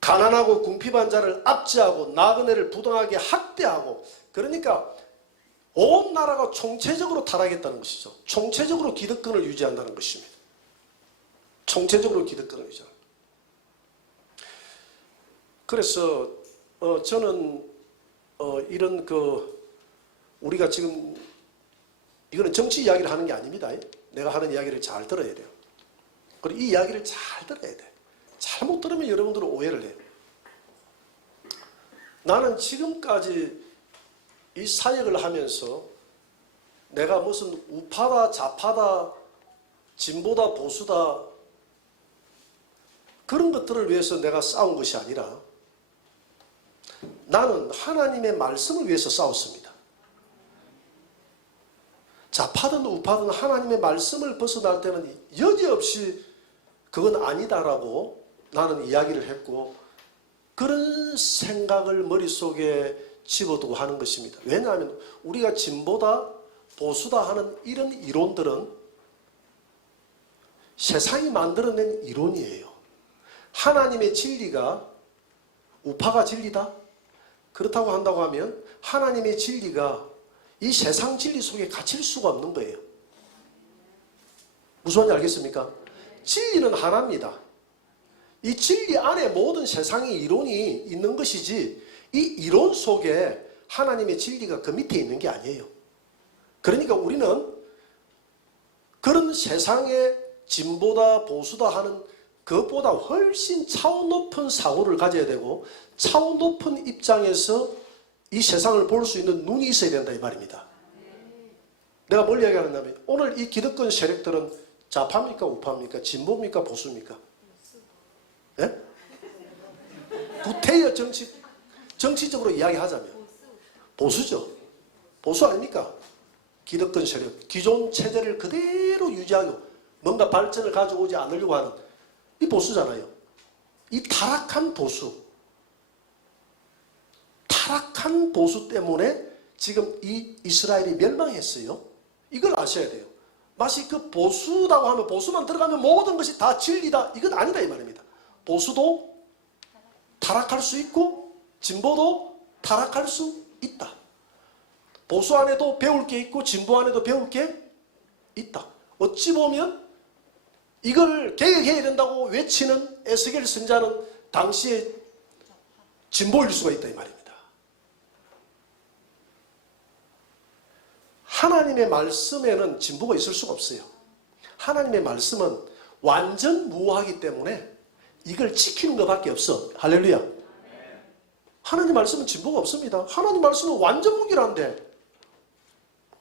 가난하고 궁핍한 자를 압제하고 나그네를 부당하게 학대하고 그러니까 온 나라가 총체적으로 타락했다는 것이죠. 총체적으로 기득권을 유지한다는 것입니다. 총체적으로 기득권을 유지한다. 그래서 저는 이런 우리가 지금 이거는 정치 이야기를 하는 게 아닙니다. 내가 하는 이야기를 잘 들어야 돼요. 그리고 이 이야기를 잘 들어야 돼. 잘못 들으면 여러분들은 오해를 해요. 나는 지금까지 이 사역을 하면서 내가 무슨 우파다 좌파다 진보다 보수다 그런 것들을 위해서 내가 싸운 것이 아니라 나는 하나님의 말씀을 위해서 싸웠습니다. 좌파든 우파든 하나님의 말씀을 벗어날 때는 여지없이 그건 아니다라고 나는 이야기를 했고 그런 생각을 머릿속에 집어두고 하는 것입니다. 왜냐하면 우리가 진보다 보수다 하는 이런 이론들은 세상이 만들어낸 이론이에요. 하나님의 진리가 우파가 진리다? 그렇다고 한다고 하면 하나님의 진리가 이 세상 진리 속에 갇힐 수가 없는 거예요. 무슨 말인지 알겠습니까? 진리는 하나입니다. 이 진리 안에 모든 세상의 이론이 있는 것이지 이 이론 속에 하나님의 진리가 그 밑에 있는 게 아니에요. 그러니까 우리는 그런 세상의 진보다 보수다 하는 그것보다 훨씬 차원 높은 사고를 가져야 되고 차원 높은 입장에서 이 세상을 볼 수 있는 눈이 있어야 된다 이 말입니다. 내가 뭘 이야기하느냐면 오늘 이 기득권 세력들은 좌파입니까 우파입니까 진보입니까 보수입니까? 예? 구태여 정치적으로 이야기하자면 보수죠. 보수 아닙니까? 기득권 세력 기존 체제를 그대로 유지하고 뭔가 발전을 가져오지 않으려고 하는 이 보수잖아요. 이 타락한 보수 때문에 지금 이 이스라엘이 멸망했어요. 이걸 아셔야 돼요. 마치 그 보수라고 하면 보수만 들어가면 모든 것이 다 진리다. 이건 아니다 이 말입니다. 보수도 타락할 수 있고 진보도 타락할 수 있다. 보수 안에도 배울 게 있고 진보 안에도 배울 게 있다. 어찌 보면 이걸 개혁해야 된다고 외치는 에스겔 선자는 당시에 진보일 수가 있다 이 말입니다. 하나님의 말씀에는 진보가 있을 수가 없어요. 하나님의 말씀은 완전 무효하기 때문에 이걸 지키는 것밖에 없어. 할렐루야. 하나님 말씀은 진보가 없습니다. 하나님 말씀은 완전 무기란데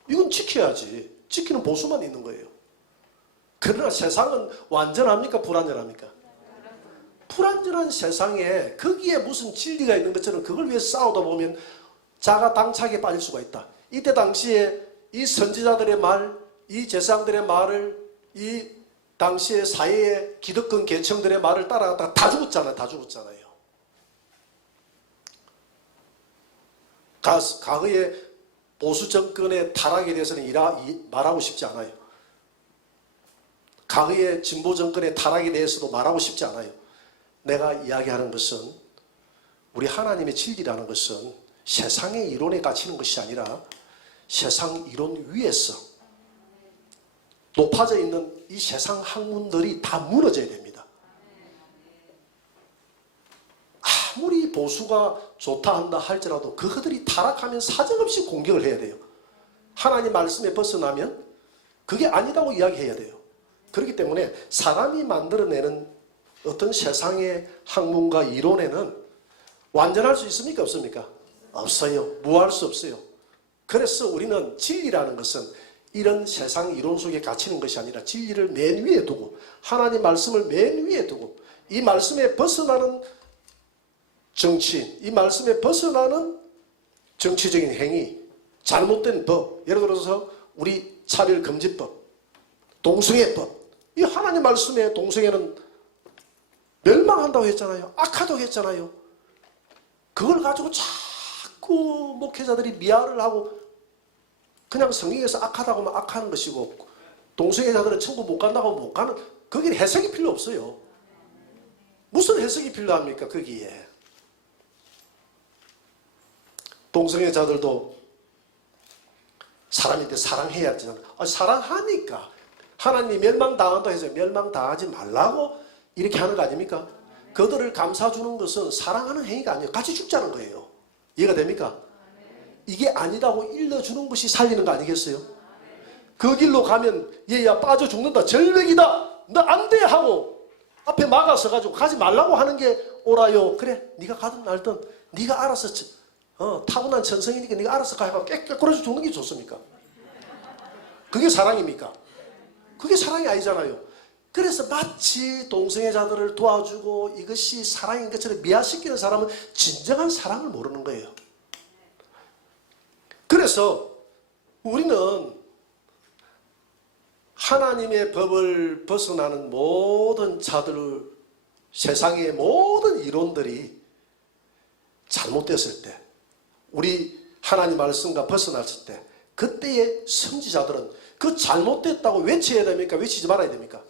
이건 지켜야지. 지키는 보수만 있는 거예요. 그러나 세상은 완전합니까? 불완전합니까? 불완전한 세상에 거기에 무슨 진리가 있는 것처럼 그걸 위해서 싸우다 보면 자가 당착에 빠질 수가 있다. 이때 당시에 이 선지자들의 말, 이 제사장들의 말을 이 당시에 사회의 기득권 계층들의 말을 따라갔다가 다 죽었잖아요. 다 죽었잖아요. 과거의 보수 정권의 타락에 대해서는 말하고 싶지 않아요. 과거의 진보 정권의 타락에 대해서도 말하고 싶지 않아요. 내가 이야기하는 것은 우리 하나님의 진리라는 것은 세상의 이론에 갇히는 것이 아니라 세상 이론 위에서 높아져 있는 이 세상 학문들이 다 무너져야 됩니다. 아무리 보수가 좋다 한다 할지라도 그들이 타락하면 사정없이 공격을 해야 돼요. 하나님 말씀에 벗어나면 그게 아니다고 이야기해야 돼요. 그렇기 때문에 사람이 만들어내는 어떤 세상의 학문과 이론에는 완전할 수 있습니까? 없습니까? 없어요. 무할 수 없어요. 그래서 우리는 진리라는 것은 이런 세상 이론 속에 갇히는 것이 아니라 진리를 맨 위에 두고 하나님 말씀을 맨 위에 두고 이 말씀에 벗어나는 정치, 이 말씀에 벗어나는 정치적인 행위, 잘못된 법, 예를 들어서 우리 차별금지법, 동성애법, 이 하나님 말씀에 동성애는 멸망한다고 했잖아요. 악하다고 했잖아요. 그걸 가지고 자꾸 목회자들이 미화를 하고 그냥 성경에서 악하다고 하면 악하는 것이고 동성애자들은 천국 못 간다고 하면 못 가는, 거기는 해석이 필요 없어요. 무슨 해석이 필요합니까? 거기에 동성애자들도 사람인데 사랑해야 하잖아요. 사랑하니까 하나님이 멸망당한다 해서 멸망당하지 말라고 이렇게 하는 거 아닙니까? 그들을 감싸주는 것은 사랑하는 행위가 아니에요. 같이 죽자는 거예요. 이해가 됩니까? 이게 아니다고 일러주는 것이 살리는 거 아니겠어요? 그 길로 가면 얘야 빠져 죽는다, 절벽이다, 너 안 돼 하고 앞에 막아서가지고 가지 말라고 하는 게 옳아요. 그래, 네가 가든 말든 네가 알아서 타고난 천성이니까 네가 알아서 가고 깨끗거려서 죽는 게 좋습니까? 그게 사랑입니까? 그게 사랑이 아니잖아요. 그래서 마치 동성애 자들을 도와주고 이것이 사랑인 것처럼 미화시키는 사람은 진정한 사랑을 모르는 거예요. 그래서 우리는 하나님의 법을 벗어나는 모든 자들, 세상의 모든 이론들이 잘못됐을 때, 우리 하나님 말씀과 벗어났을 때, 그때의 선지자들은 그 잘못됐다고 외쳐야 됩니까? 외치지 말아야 됩니까?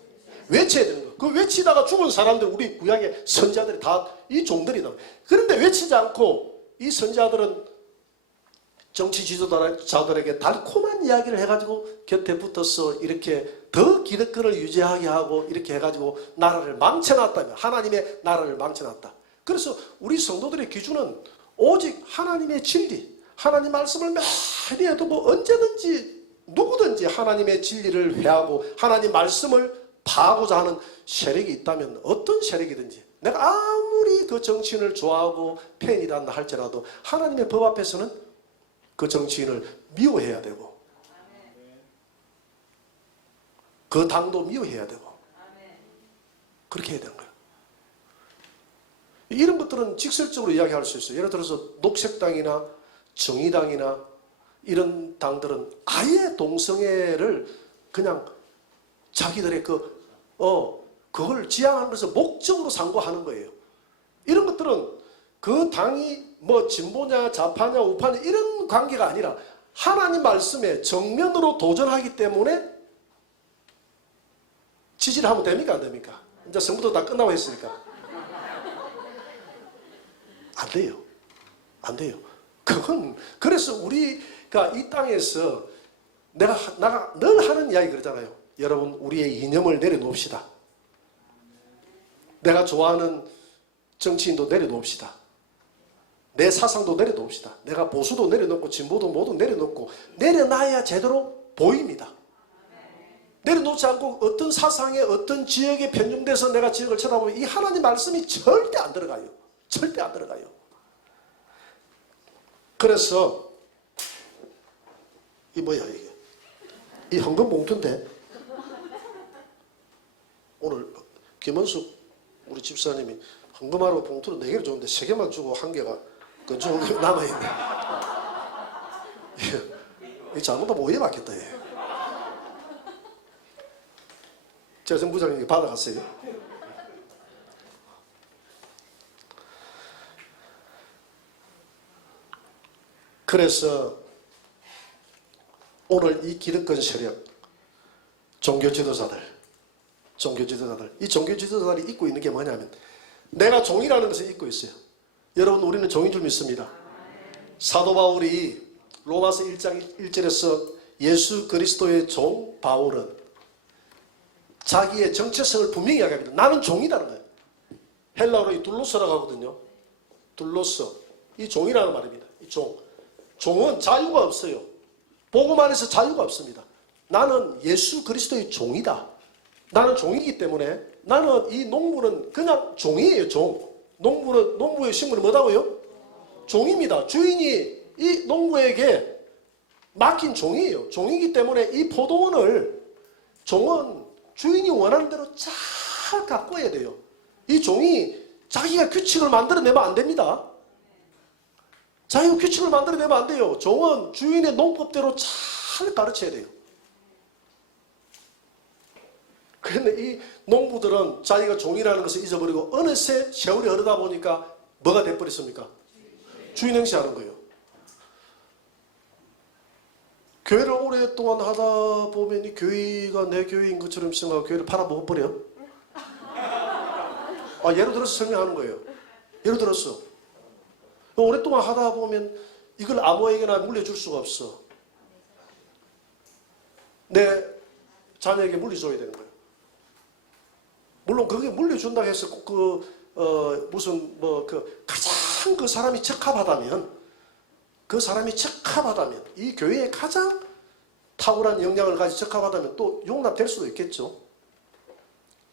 외쳐야 되는 거예요. 그 외치다가 죽은 사람들, 우리 구약의 선지자들이 다 이 종들이다. 그런데 외치지 않고 이 선지자들은 정치 지도자들에게 달콤한 이야기를 해가지고 곁에 붙어서 이렇게 더 기득권을 유지하게 하고 이렇게 해가지고 나라를 망쳐놨다며, 하나님의 나라를 망쳐놨다. 그래서 우리 성도들의 기준은 오직 하나님의 진리, 하나님 말씀을 많이 해도 뭐 언제든지 누구든지 하나님의 진리를 회하고 하나님 말씀을 파하고자 하는 세력이 있다면, 어떤 세력이든지 내가 아무리 그 정치인을 좋아하고 팬이란다 할지라도 하나님의 법 앞에서는 그 정치인을 미워해야 되고 그 당도 미워해야 되고 그렇게 해야 되는 거예요. 이런 것들은 직설적으로 이야기할 수 있어요. 예를 들어서 녹색당이나 정의당이나 이런 당들은 아예 동성애를 그냥 자기들의 그걸 지향하는 것을 목적으로 삼고하는 거예요. 이런 것들은 그 당이 뭐 진보냐 좌파냐 우파냐 이런 관계가 아니라 하나님 말씀에 정면으로 도전하기 때문에 지지를 하면 됩니까? 안 됩니까? 이제 성부도 다 끝나고 했으니까. 안 돼요. 안 돼요. 그건, 그래서 우리가 이 땅에서 내가 늘 하는 이야기 그러잖아요. 여러분, 우리의 이념을 내려놓읍시다. 내가 좋아하는 정치인도 내려놓읍시다. 내 사상도 내려놓읍시다. 내가 보수도 내려놓고 진보도 모두 내려놓고 내려놔야 제대로 보입니다. 내려놓지 않고 어떤 사상에 어떤 지역에 편중돼서 내가 지역을 쳐다보면 이 하나님 말씀이 절대 안 들어가요. 절대 안 들어가요. 그래서 이 뭐야 이게? 이 헌금 봉투인데 오늘 김원숙 우리 집사님이 헌금하러 봉투를 4개를 줬는데 3개만 주고 1개가 건조한 게 남아있네. 이 잘못하면 오해받겠다. 재정부장님이 받아갔어요. 그래서 오늘 이 기득권 세력, 종교 지도자들, 이 종교 지도자들이 잊고 있는 게 뭐냐면 내가 종이라는 것을 잊고 있어요. 여러분, 우리는 종인 줄 믿습니다. 사도 바울이 로마서 1장 1절에서 예수 그리스도의 종 바울은 자기의 정체성을 분명히 이야기합니다. 나는 종이라는 거예요. 헬라어로 이 둘로스라고 하거든요. 둘로스. 이 종이라는 말입니다. 이 종. 종은 자유가 없어요. 복음 안에서 자유가 없습니다. 나는 예수 그리스도의 종이다. 나는 종이기 때문에 나는 이 농부는 그냥 종이에요. 종. 농부의 식물은 뭐다고요? 종입니다. 주인이 이 농부에게 맡긴 종이에요. 종이기 때문에 이 포도원을 종은 주인이 원하는 대로 잘 가꿔야 돼요. 이 종이 자기가 규칙을 만들어내면 안 됩니다. 자기가 규칙을 만들어내면 안 돼요. 종은 주인의 농법대로 잘 가르쳐야 돼요. 그런데 이 농부들은 자기가 종이라는 것을 잊어버리고 어느새 세월이 흐르다 보니까 뭐가 돼버렸습니까? 주인 행세하는 거예요. 교회를 오랫동안 하다 보면 이 교회가 내 교회인 것처럼 생각하고 교회를 팔아먹어버려. 예를 들어서 설명하는 거예요. 예를 들어서 오랫동안 하다 보면 이걸 아무에게나 물려줄 수가 없어. 내 자녀에게 물려줘야 되는 거예요. 물론 그게 물려준다고 해서 무슨 가장 그 사람이 적합하다면, 이 교회에 가장 탁월한 역량을 가지고 적합하다면 또 용납될 수도 있겠죠.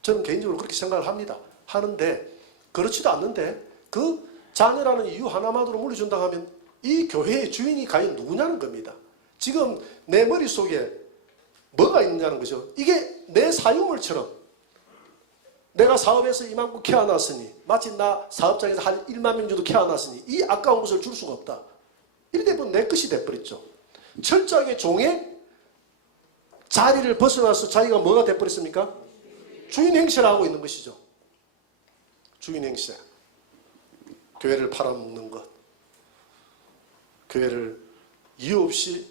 저는 개인적으로 그렇게 생각을 합니다. 하는데 그렇지도 않는데 그 자녀라는 이유 하나만으로 물려준다고 하면 이 교회의 주인이 과연 누구냐는 겁니다. 지금 내 머릿속에 뭐가 있느냐는 거죠. 이게 내 사유물처럼 내가 사업에서 이만큼 키워놨으니, 마치 나 사업장에서 한 1만 명 정도 키워놨으니 이 아까운 것을 줄 수가 없다. 이래 되면 내 것이 돼버렸죠. 철저하게 종의 자리를 벗어나서 자기가 뭐가 돼버렸습니까? 주인 행세를 하고 있는 것이죠. 주인 행세. 교회를 팔아먹는 것. 교회를 이유 없이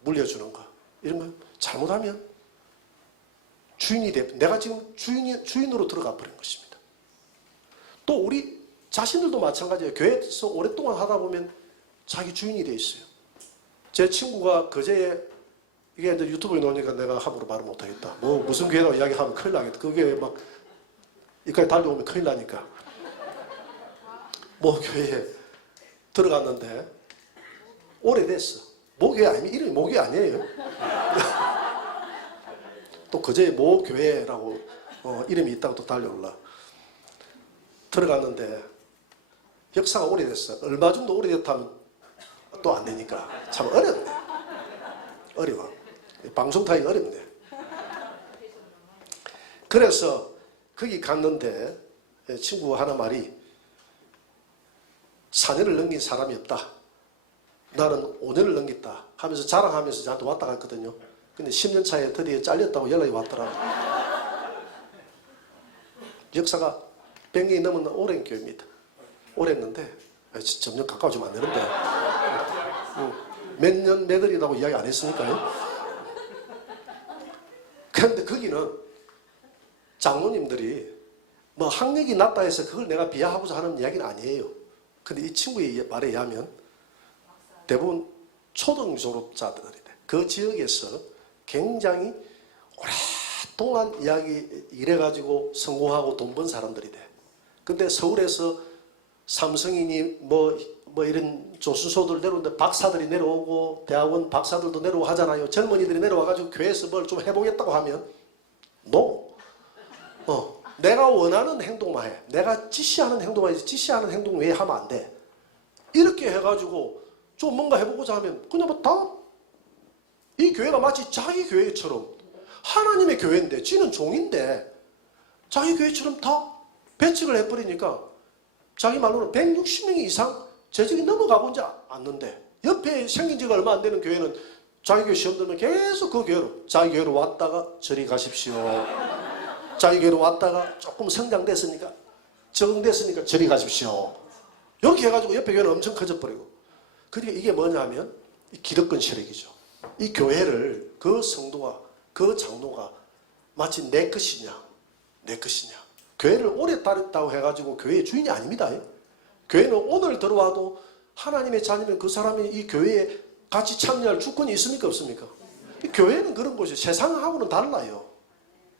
물려주는 것. 이런 거 잘못하면 주인이 내가 지금 주인으로 들어가 버린 것입니다. 또 우리 자신들도 마찬가지예요. 교회에서 오랫동안 하다 보면 자기 주인이 돼 있어요. 제 친구가 그제에 이게 이제 유튜브에 나오니까 내가 함부로 말을 못하겠다. 무슨 교회라고 이야기하면 큰일 나겠다. 그게 막 여기까지 달려오면 큰일 나니까. 교회에 들어갔는데 오래됐어. 모교회 아니면 이름이 모교회 아니에요. 또 그제에 모교회라고 이름이 있다고 또 달려올라. 들어갔는데 역사가 오래됐어. 얼마 정도 오래됐다면 또 안 되니까 참 어렵네. 어려워. 방송 타기 어렵네. 그래서 거기 갔는데 친구 하나 말이 4년을 넘긴 사람이 없다. 나는 5년을 넘겼다 하면서 자랑하면서 저한테 왔다 갔거든요. 근데 10년 차에 드디어 잘렸다고 연락이 왔더라고요. 역사가 100년이 넘은 오랜 교회입니다. 오랬는데 점점 가까워지면 안 되는데 몇 년 매들이라고 이야기 안 했으니까요. 그런데 거기는 장로님들이 학력이 낮다 해서 그걸 내가 비하하고자 하는 이야기는 아니에요. 근데 이 친구의 말에 의하면 대부분 초등 졸업자들이래. 그 지역에서 굉장히 오랫동안 일해가지고 성공하고 돈 번 사람들이 돼. 근데 서울에서 삼성이니 이런 조순소들 내려오는데 박사들이 내려오고 대학원 박사들도 내려오고 하잖아요. 젊은이들이 내려와가지고 교회에서 뭘 좀 해보겠다고 하면 내가 원하는 행동만 해. 내가 지시하는 행동만 해야지 지시하는 행동 외에 하면 안 돼. 이렇게 해가지고 좀 뭔가 해보고자 하면 그냥 이 교회가 마치 자기 교회처럼 하나님의 교회인데 지는 종인데 자기 교회처럼 다 배척을 해버리니까 자기 말로는 160명 이상 재직이 넘어가 보지 않는데 옆에 생긴 지가 얼마 안 되는 교회는 자기 교회 시험 들면 계속 그 교회로 자기 교회로 왔다가 저리 가십시오. 자기 교회로 왔다가 조금 성장됐으니까 적응됐으니까 저리 가십시오. 이렇게 해가지고 옆에 교회는 엄청 커져버리고. 그러니까 이게 뭐냐 하면 이 기득권 세력이죠. 이 교회를 그 성도가 그 장로가 마치 내 것이냐 교회를 오래 따랐다고 해가지고 교회의 주인이 아닙니다. 교회는 오늘 들어와도 하나님의 자녀면 그 사람이 이 교회에 같이 참여할 주권이 있습니까 없습니까? 이 교회는 그런 곳이에요. 세상하고는 달라요.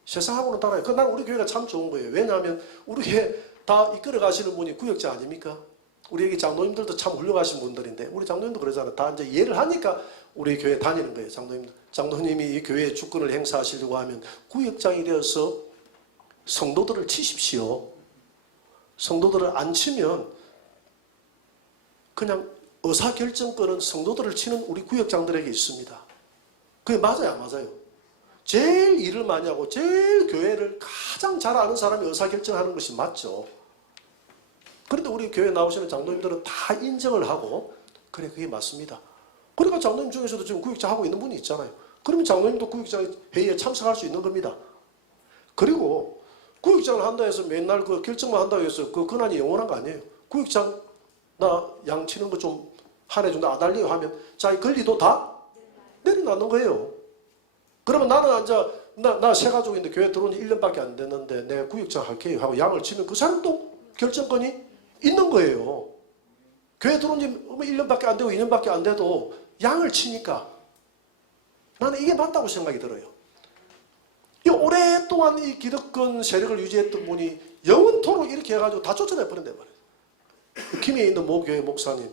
세상하고는 달라요. 난 우리 교회가 참 좋은 거예요. 왜냐하면 우리 교회 다 이끌어 가시는 분이 구역자 아닙니까? 우리 여기 장로님들도 참 훌륭하신 분들인데 우리 장로님도 그러잖아요. 다 이제 이해를 하니까 우리 교회 다니는 거예요. 장로님들. 장로님이 이 교회의 주권을 행사하시려고 하면 구역장이 되어서 성도들을 치십시오. 성도들을 안 치면 그냥 의사결정권은 성도들을 치는 우리 구역장들에게 있습니다. 그게 맞아요, 안 맞아요? 제일 일을 많이 하고 제일 교회를 가장 잘 아는 사람이 의사결정하는 것이 맞죠. 그런데 우리 교회 나오시는 장로님들은 다 인정을 하고 그래 그게 맞습니다. 그러니까 장로님 중에서도 지금 구역장 하고 있는 분이 있잖아요. 그러면 장로님도 구역장 회의에 참석할 수 있는 겁니다. 그리고 구역장을 한다 해서 맨날 그 결정만 한다고 해서 그 권한이 영원한 거 아니에요. 구역장 나 양치는 거 좀 한 해 정도 아달리요 하면 자기 권리도 다 내려놓는 거예요. 그러면 나는 앉아 나 새 가족인데 교회 들어온 지 1년밖에 안 됐는데 내가 구역장 할게요 하고 양을 치면 그 사람도 결정권이 있는 거예요. 교회 들어온 지 1년밖에 안 되고 2년밖에 안 돼도 양을 치니까 나는 이게 맞다고 생각이 들어요. 이 오랫동안 이 기득권 세력을 유지했던 분이 영원토록 이렇게 해가지고 다 쫓아내 버린단 말이에요. 김해에 있는 모 교회 목사님,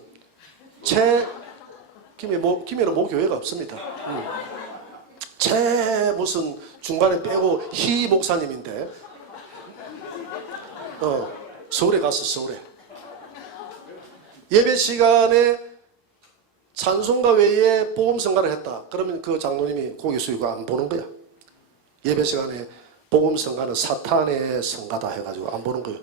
김해는 모 교회가 없습니다. 무슨 중간에 빼고 희 목사님인데, 서울에 갔어. 서울에 예배 시간에 찬송가 외에 복음 성가를 했다. 그러면 그 장로님이 고개 숙이고 안 보는 거야. 예배 시간에 복음 성가는 사탄의 성가다 해가지고 안 보는 거예요.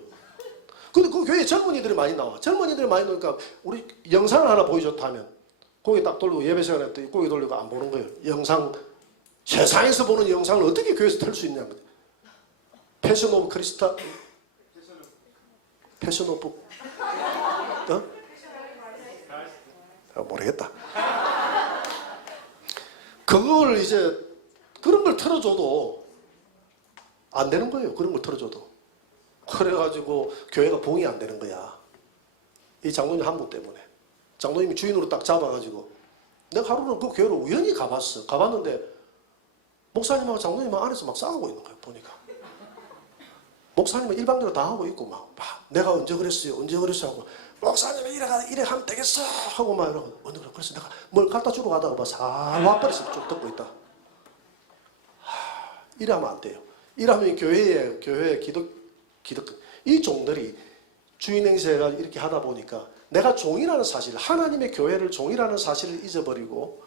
근데 그 교회에 젊은이들이 많이 나와. 젊은이들이 많이 나오니까 우리 영상을 하나 보여줬다 하면 고개 딱 돌리고 예배 시간에 또 고개 돌리고 안 보는 거예요. 영상, 세상에서 보는 영상을 어떻게 교회에서 틀 수 있냐는 거예요. 패션 오브 크리스타, 패션 오브, 모르겠다. 그걸 이제 그런 걸 틀어줘도 안 되는 거예요. 그런 걸 틀어줘도. 그래가지고 교회가 봉이 안 되는 거야. 이 장로님 한 분 때문에. 장로님이 주인으로 딱 잡아가지고 내가 하루는 그 교회를 우연히 가봤어. 가봤는데 목사님하고 장로님 안에서 막 싸우고 있는 거야. 보니까 목사님은 일방적으로 다 하고 있고 막 내가 언제 그랬어요 하고 목사님이 이래 하면 되겠어 하고 막 이러고 그래서 내가 뭘 갖다 주러 가다가 막 살 와버렸어. 쭉 듣고 있다. 이래 하면 안 돼요. 이러면 교회에 기득 이 종들이 주인 행세가 이렇게 하다 보니까 내가 종이라는 사실, 하나님의 교회를 종이라는 사실을 잊어버리고,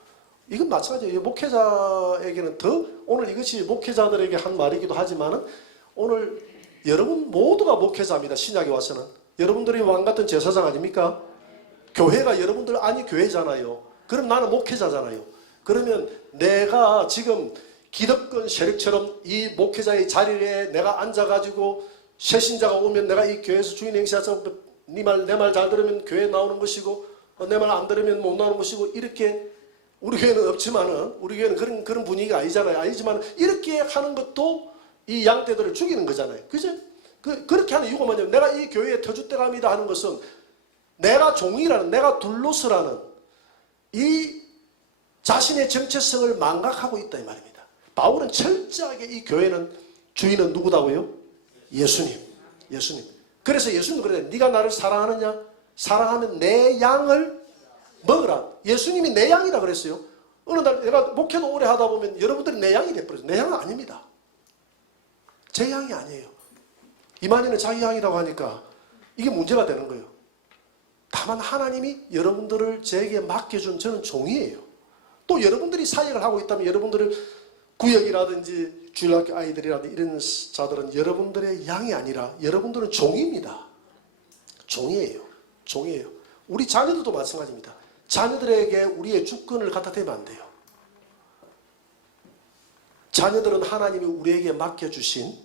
이건 마찬가지예요. 목회자에게는 더, 오늘 이것이 목회자들에게 한 말이기도 하지만은 오늘 여러분 모두가 목회자입니다. 신약에 와서는 여러분들이 왕 같은 제사장 아닙니까? 교회가 여러분들 아니 교회잖아요. 그럼 나는 목회자잖아요. 그러면 내가 지금 기득권 세력처럼 이 목회자의 자리에 내가 앉아가지고 새 신자가 오면 내가 이 교회에서 주인 행세해서 내 말 잘 들으면 교회 나오는 것이고 내 말 안 들으면 못 나오는 것이고, 이렇게 우리 교회는 없지만은, 우리 교회는 그런 분위기가 아니잖아요. 아니지만 이렇게 하는 것도 이 양떼들을 죽이는 거잖아요. 그죠? 그렇게 하는 이유가 뭐냐면 내가 이 교회에 터줏대감이다 하는 것은 내가 종이라는, 내가 둘로스라는 이 자신의 정체성을 망각하고 있다 이 말입니다. 바울은 철저하게 이 교회는 주인은 누구다고요? 예수님. 그래서 예수님은 그래요. 네가 나를 사랑하느냐? 사랑하면 내 양을 먹으라. 예수님이 내 양이라 그랬어요. 어느 날 내가 목회도 오래 하다 보면 여러분들이 내 양이 돼버려요. 내 양은 아닙니다. 제 양이 아니에요. 이만희는 자기 양이라고 하니까 이게 문제가 되는 거예요. 다만 하나님이 여러분들을 제게 맡겨준 저는 종이에요. 또 여러분들이 사역을 하고 있다면 여러분들을 구역이라든지 주일학교 아이들이라든지 이런 자들은 여러분들의 양이 아니라 여러분들은 종입니다. 종이에요. 우리 자녀들도 마찬가지입니다. 자녀들에게 우리의 주권을 갖다 대면 안 돼요. 자녀들은 하나님이 우리에게 맡겨주신,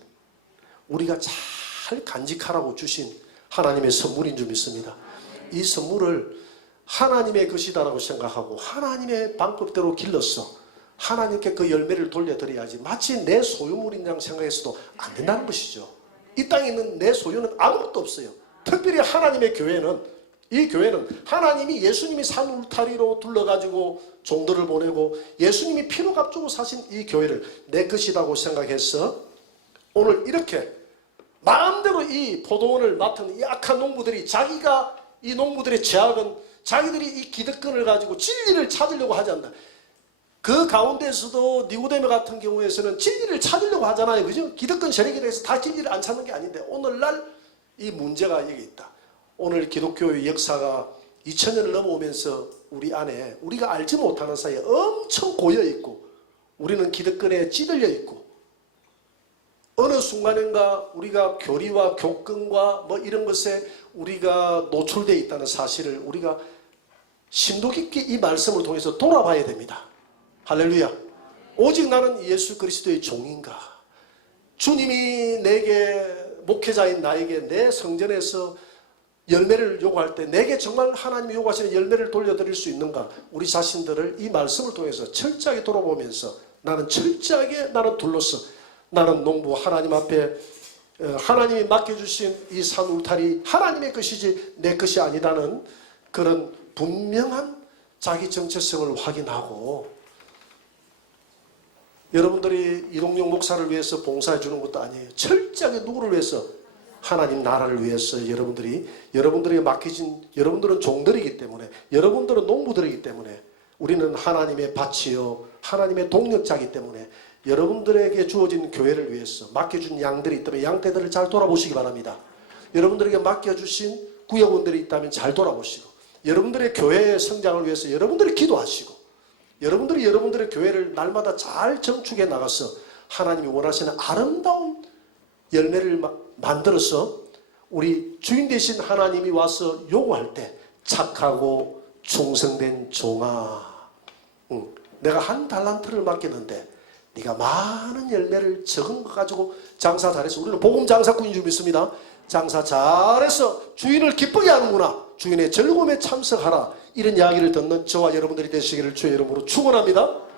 우리가 잘 간직하라고 주신 하나님의 선물인 줄 믿습니다. 이 선물을 하나님의 것이다라고 생각하고 하나님의 방법대로 길러서 하나님께 그 열매를 돌려드려야지, 마치 내 소유물인 양 생각해서도 안 된다는 것이죠. 이 땅에 있는 내 소유는 아무것도 없어요. 특별히 하나님의 교회는, 이 교회는 하나님이, 예수님이 산 울타리로 둘러가지고 종들을 보내고 예수님이 피로 값주고 사신 이 교회를 내 것이라고 생각해서 오늘 이렇게 마음대로 이 포도원을 맡은 이 악한 농부들이, 자기가 이 농부들의 죄악은 자기들이 이 기득권을 가지고 진리를 찾으려고 하지 않는다. 그 가운데서도 니고데모 같은 경우에서는 진리를 찾으려고 하잖아요. 그죠? 기득권 세력에 대해서 다 진리를 안 찾는 게 아닌데 오늘날 이 문제가 여기 있다. 오늘 기독교의 역사가 2000년을 넘어오면서 우리 안에 우리가 알지 못하는 사이에 엄청 고여있고 우리는 기득권에 찌들려 있고 어느 순간인가 우리가 교리와 교권과 뭐 이런 것에 우리가 노출되어 있다는 사실을 우리가 심도 깊게 이 말씀을 통해서 돌아봐야 됩니다. 할렐루야. 오직 나는 예수 그리스도의 종인가? 주님이 내게, 목회자인 나에게 내 성전에서 열매를 요구할 때 내게 정말 하나님이 요구하시는 열매를 돌려드릴 수 있는가? 우리 자신들을 이 말씀을 통해서 철저하게 돌아보면서 나는 철저하게, 나는 둘러서, 나는 농부 하나님 앞에 하나님이 맡겨주신 이 산 울타리 하나님의 것이지 내 것이 아니다는 그런 분명한 자기 정체성을 확인하고 여러분들이 이동영 목사를 위해서 봉사해 주는 것도 아니에요. 철저하게 누구를 위해서? 하나님 나라를 위해서 여러분들에게 맡겨진, 여러분들은 종들이기 때문에, 여러분들은 농부들이기 때문에, 우리는 하나님의 밭이요 하나님의 동력자이기 때문에 여러분들에게 주어진 교회를 위해서 맡겨준 양들이 있다면 양떼들을 잘 돌아보시기 바랍니다. 여러분들에게 맡겨주신 구역원들이 있다면 잘 돌아보시고, 여러분들의 교회의 성장을 위해서 여러분들이 기도하시고, 여러분들이 여러분들의 교회를 날마다 잘 정축해 나가서 하나님이 원하시는 아름다운 열매를 만들어서 우리 주인 되신 하나님이 와서 요구할 때 착하고 충성된 종아, 내가 한 달란트를 맡겼는데 네가 많은 열매를 적은 거 가지고 장사 잘해서, 우리는 복음 장사꾼인 줄 믿습니다. 장사 잘해서 주인을 기쁘게 하는구나, 주인의 즐거움에 참석하라, 이런 이야기를 듣는 저와 여러분들이 되시기를 주의 이름으로 축원합니다.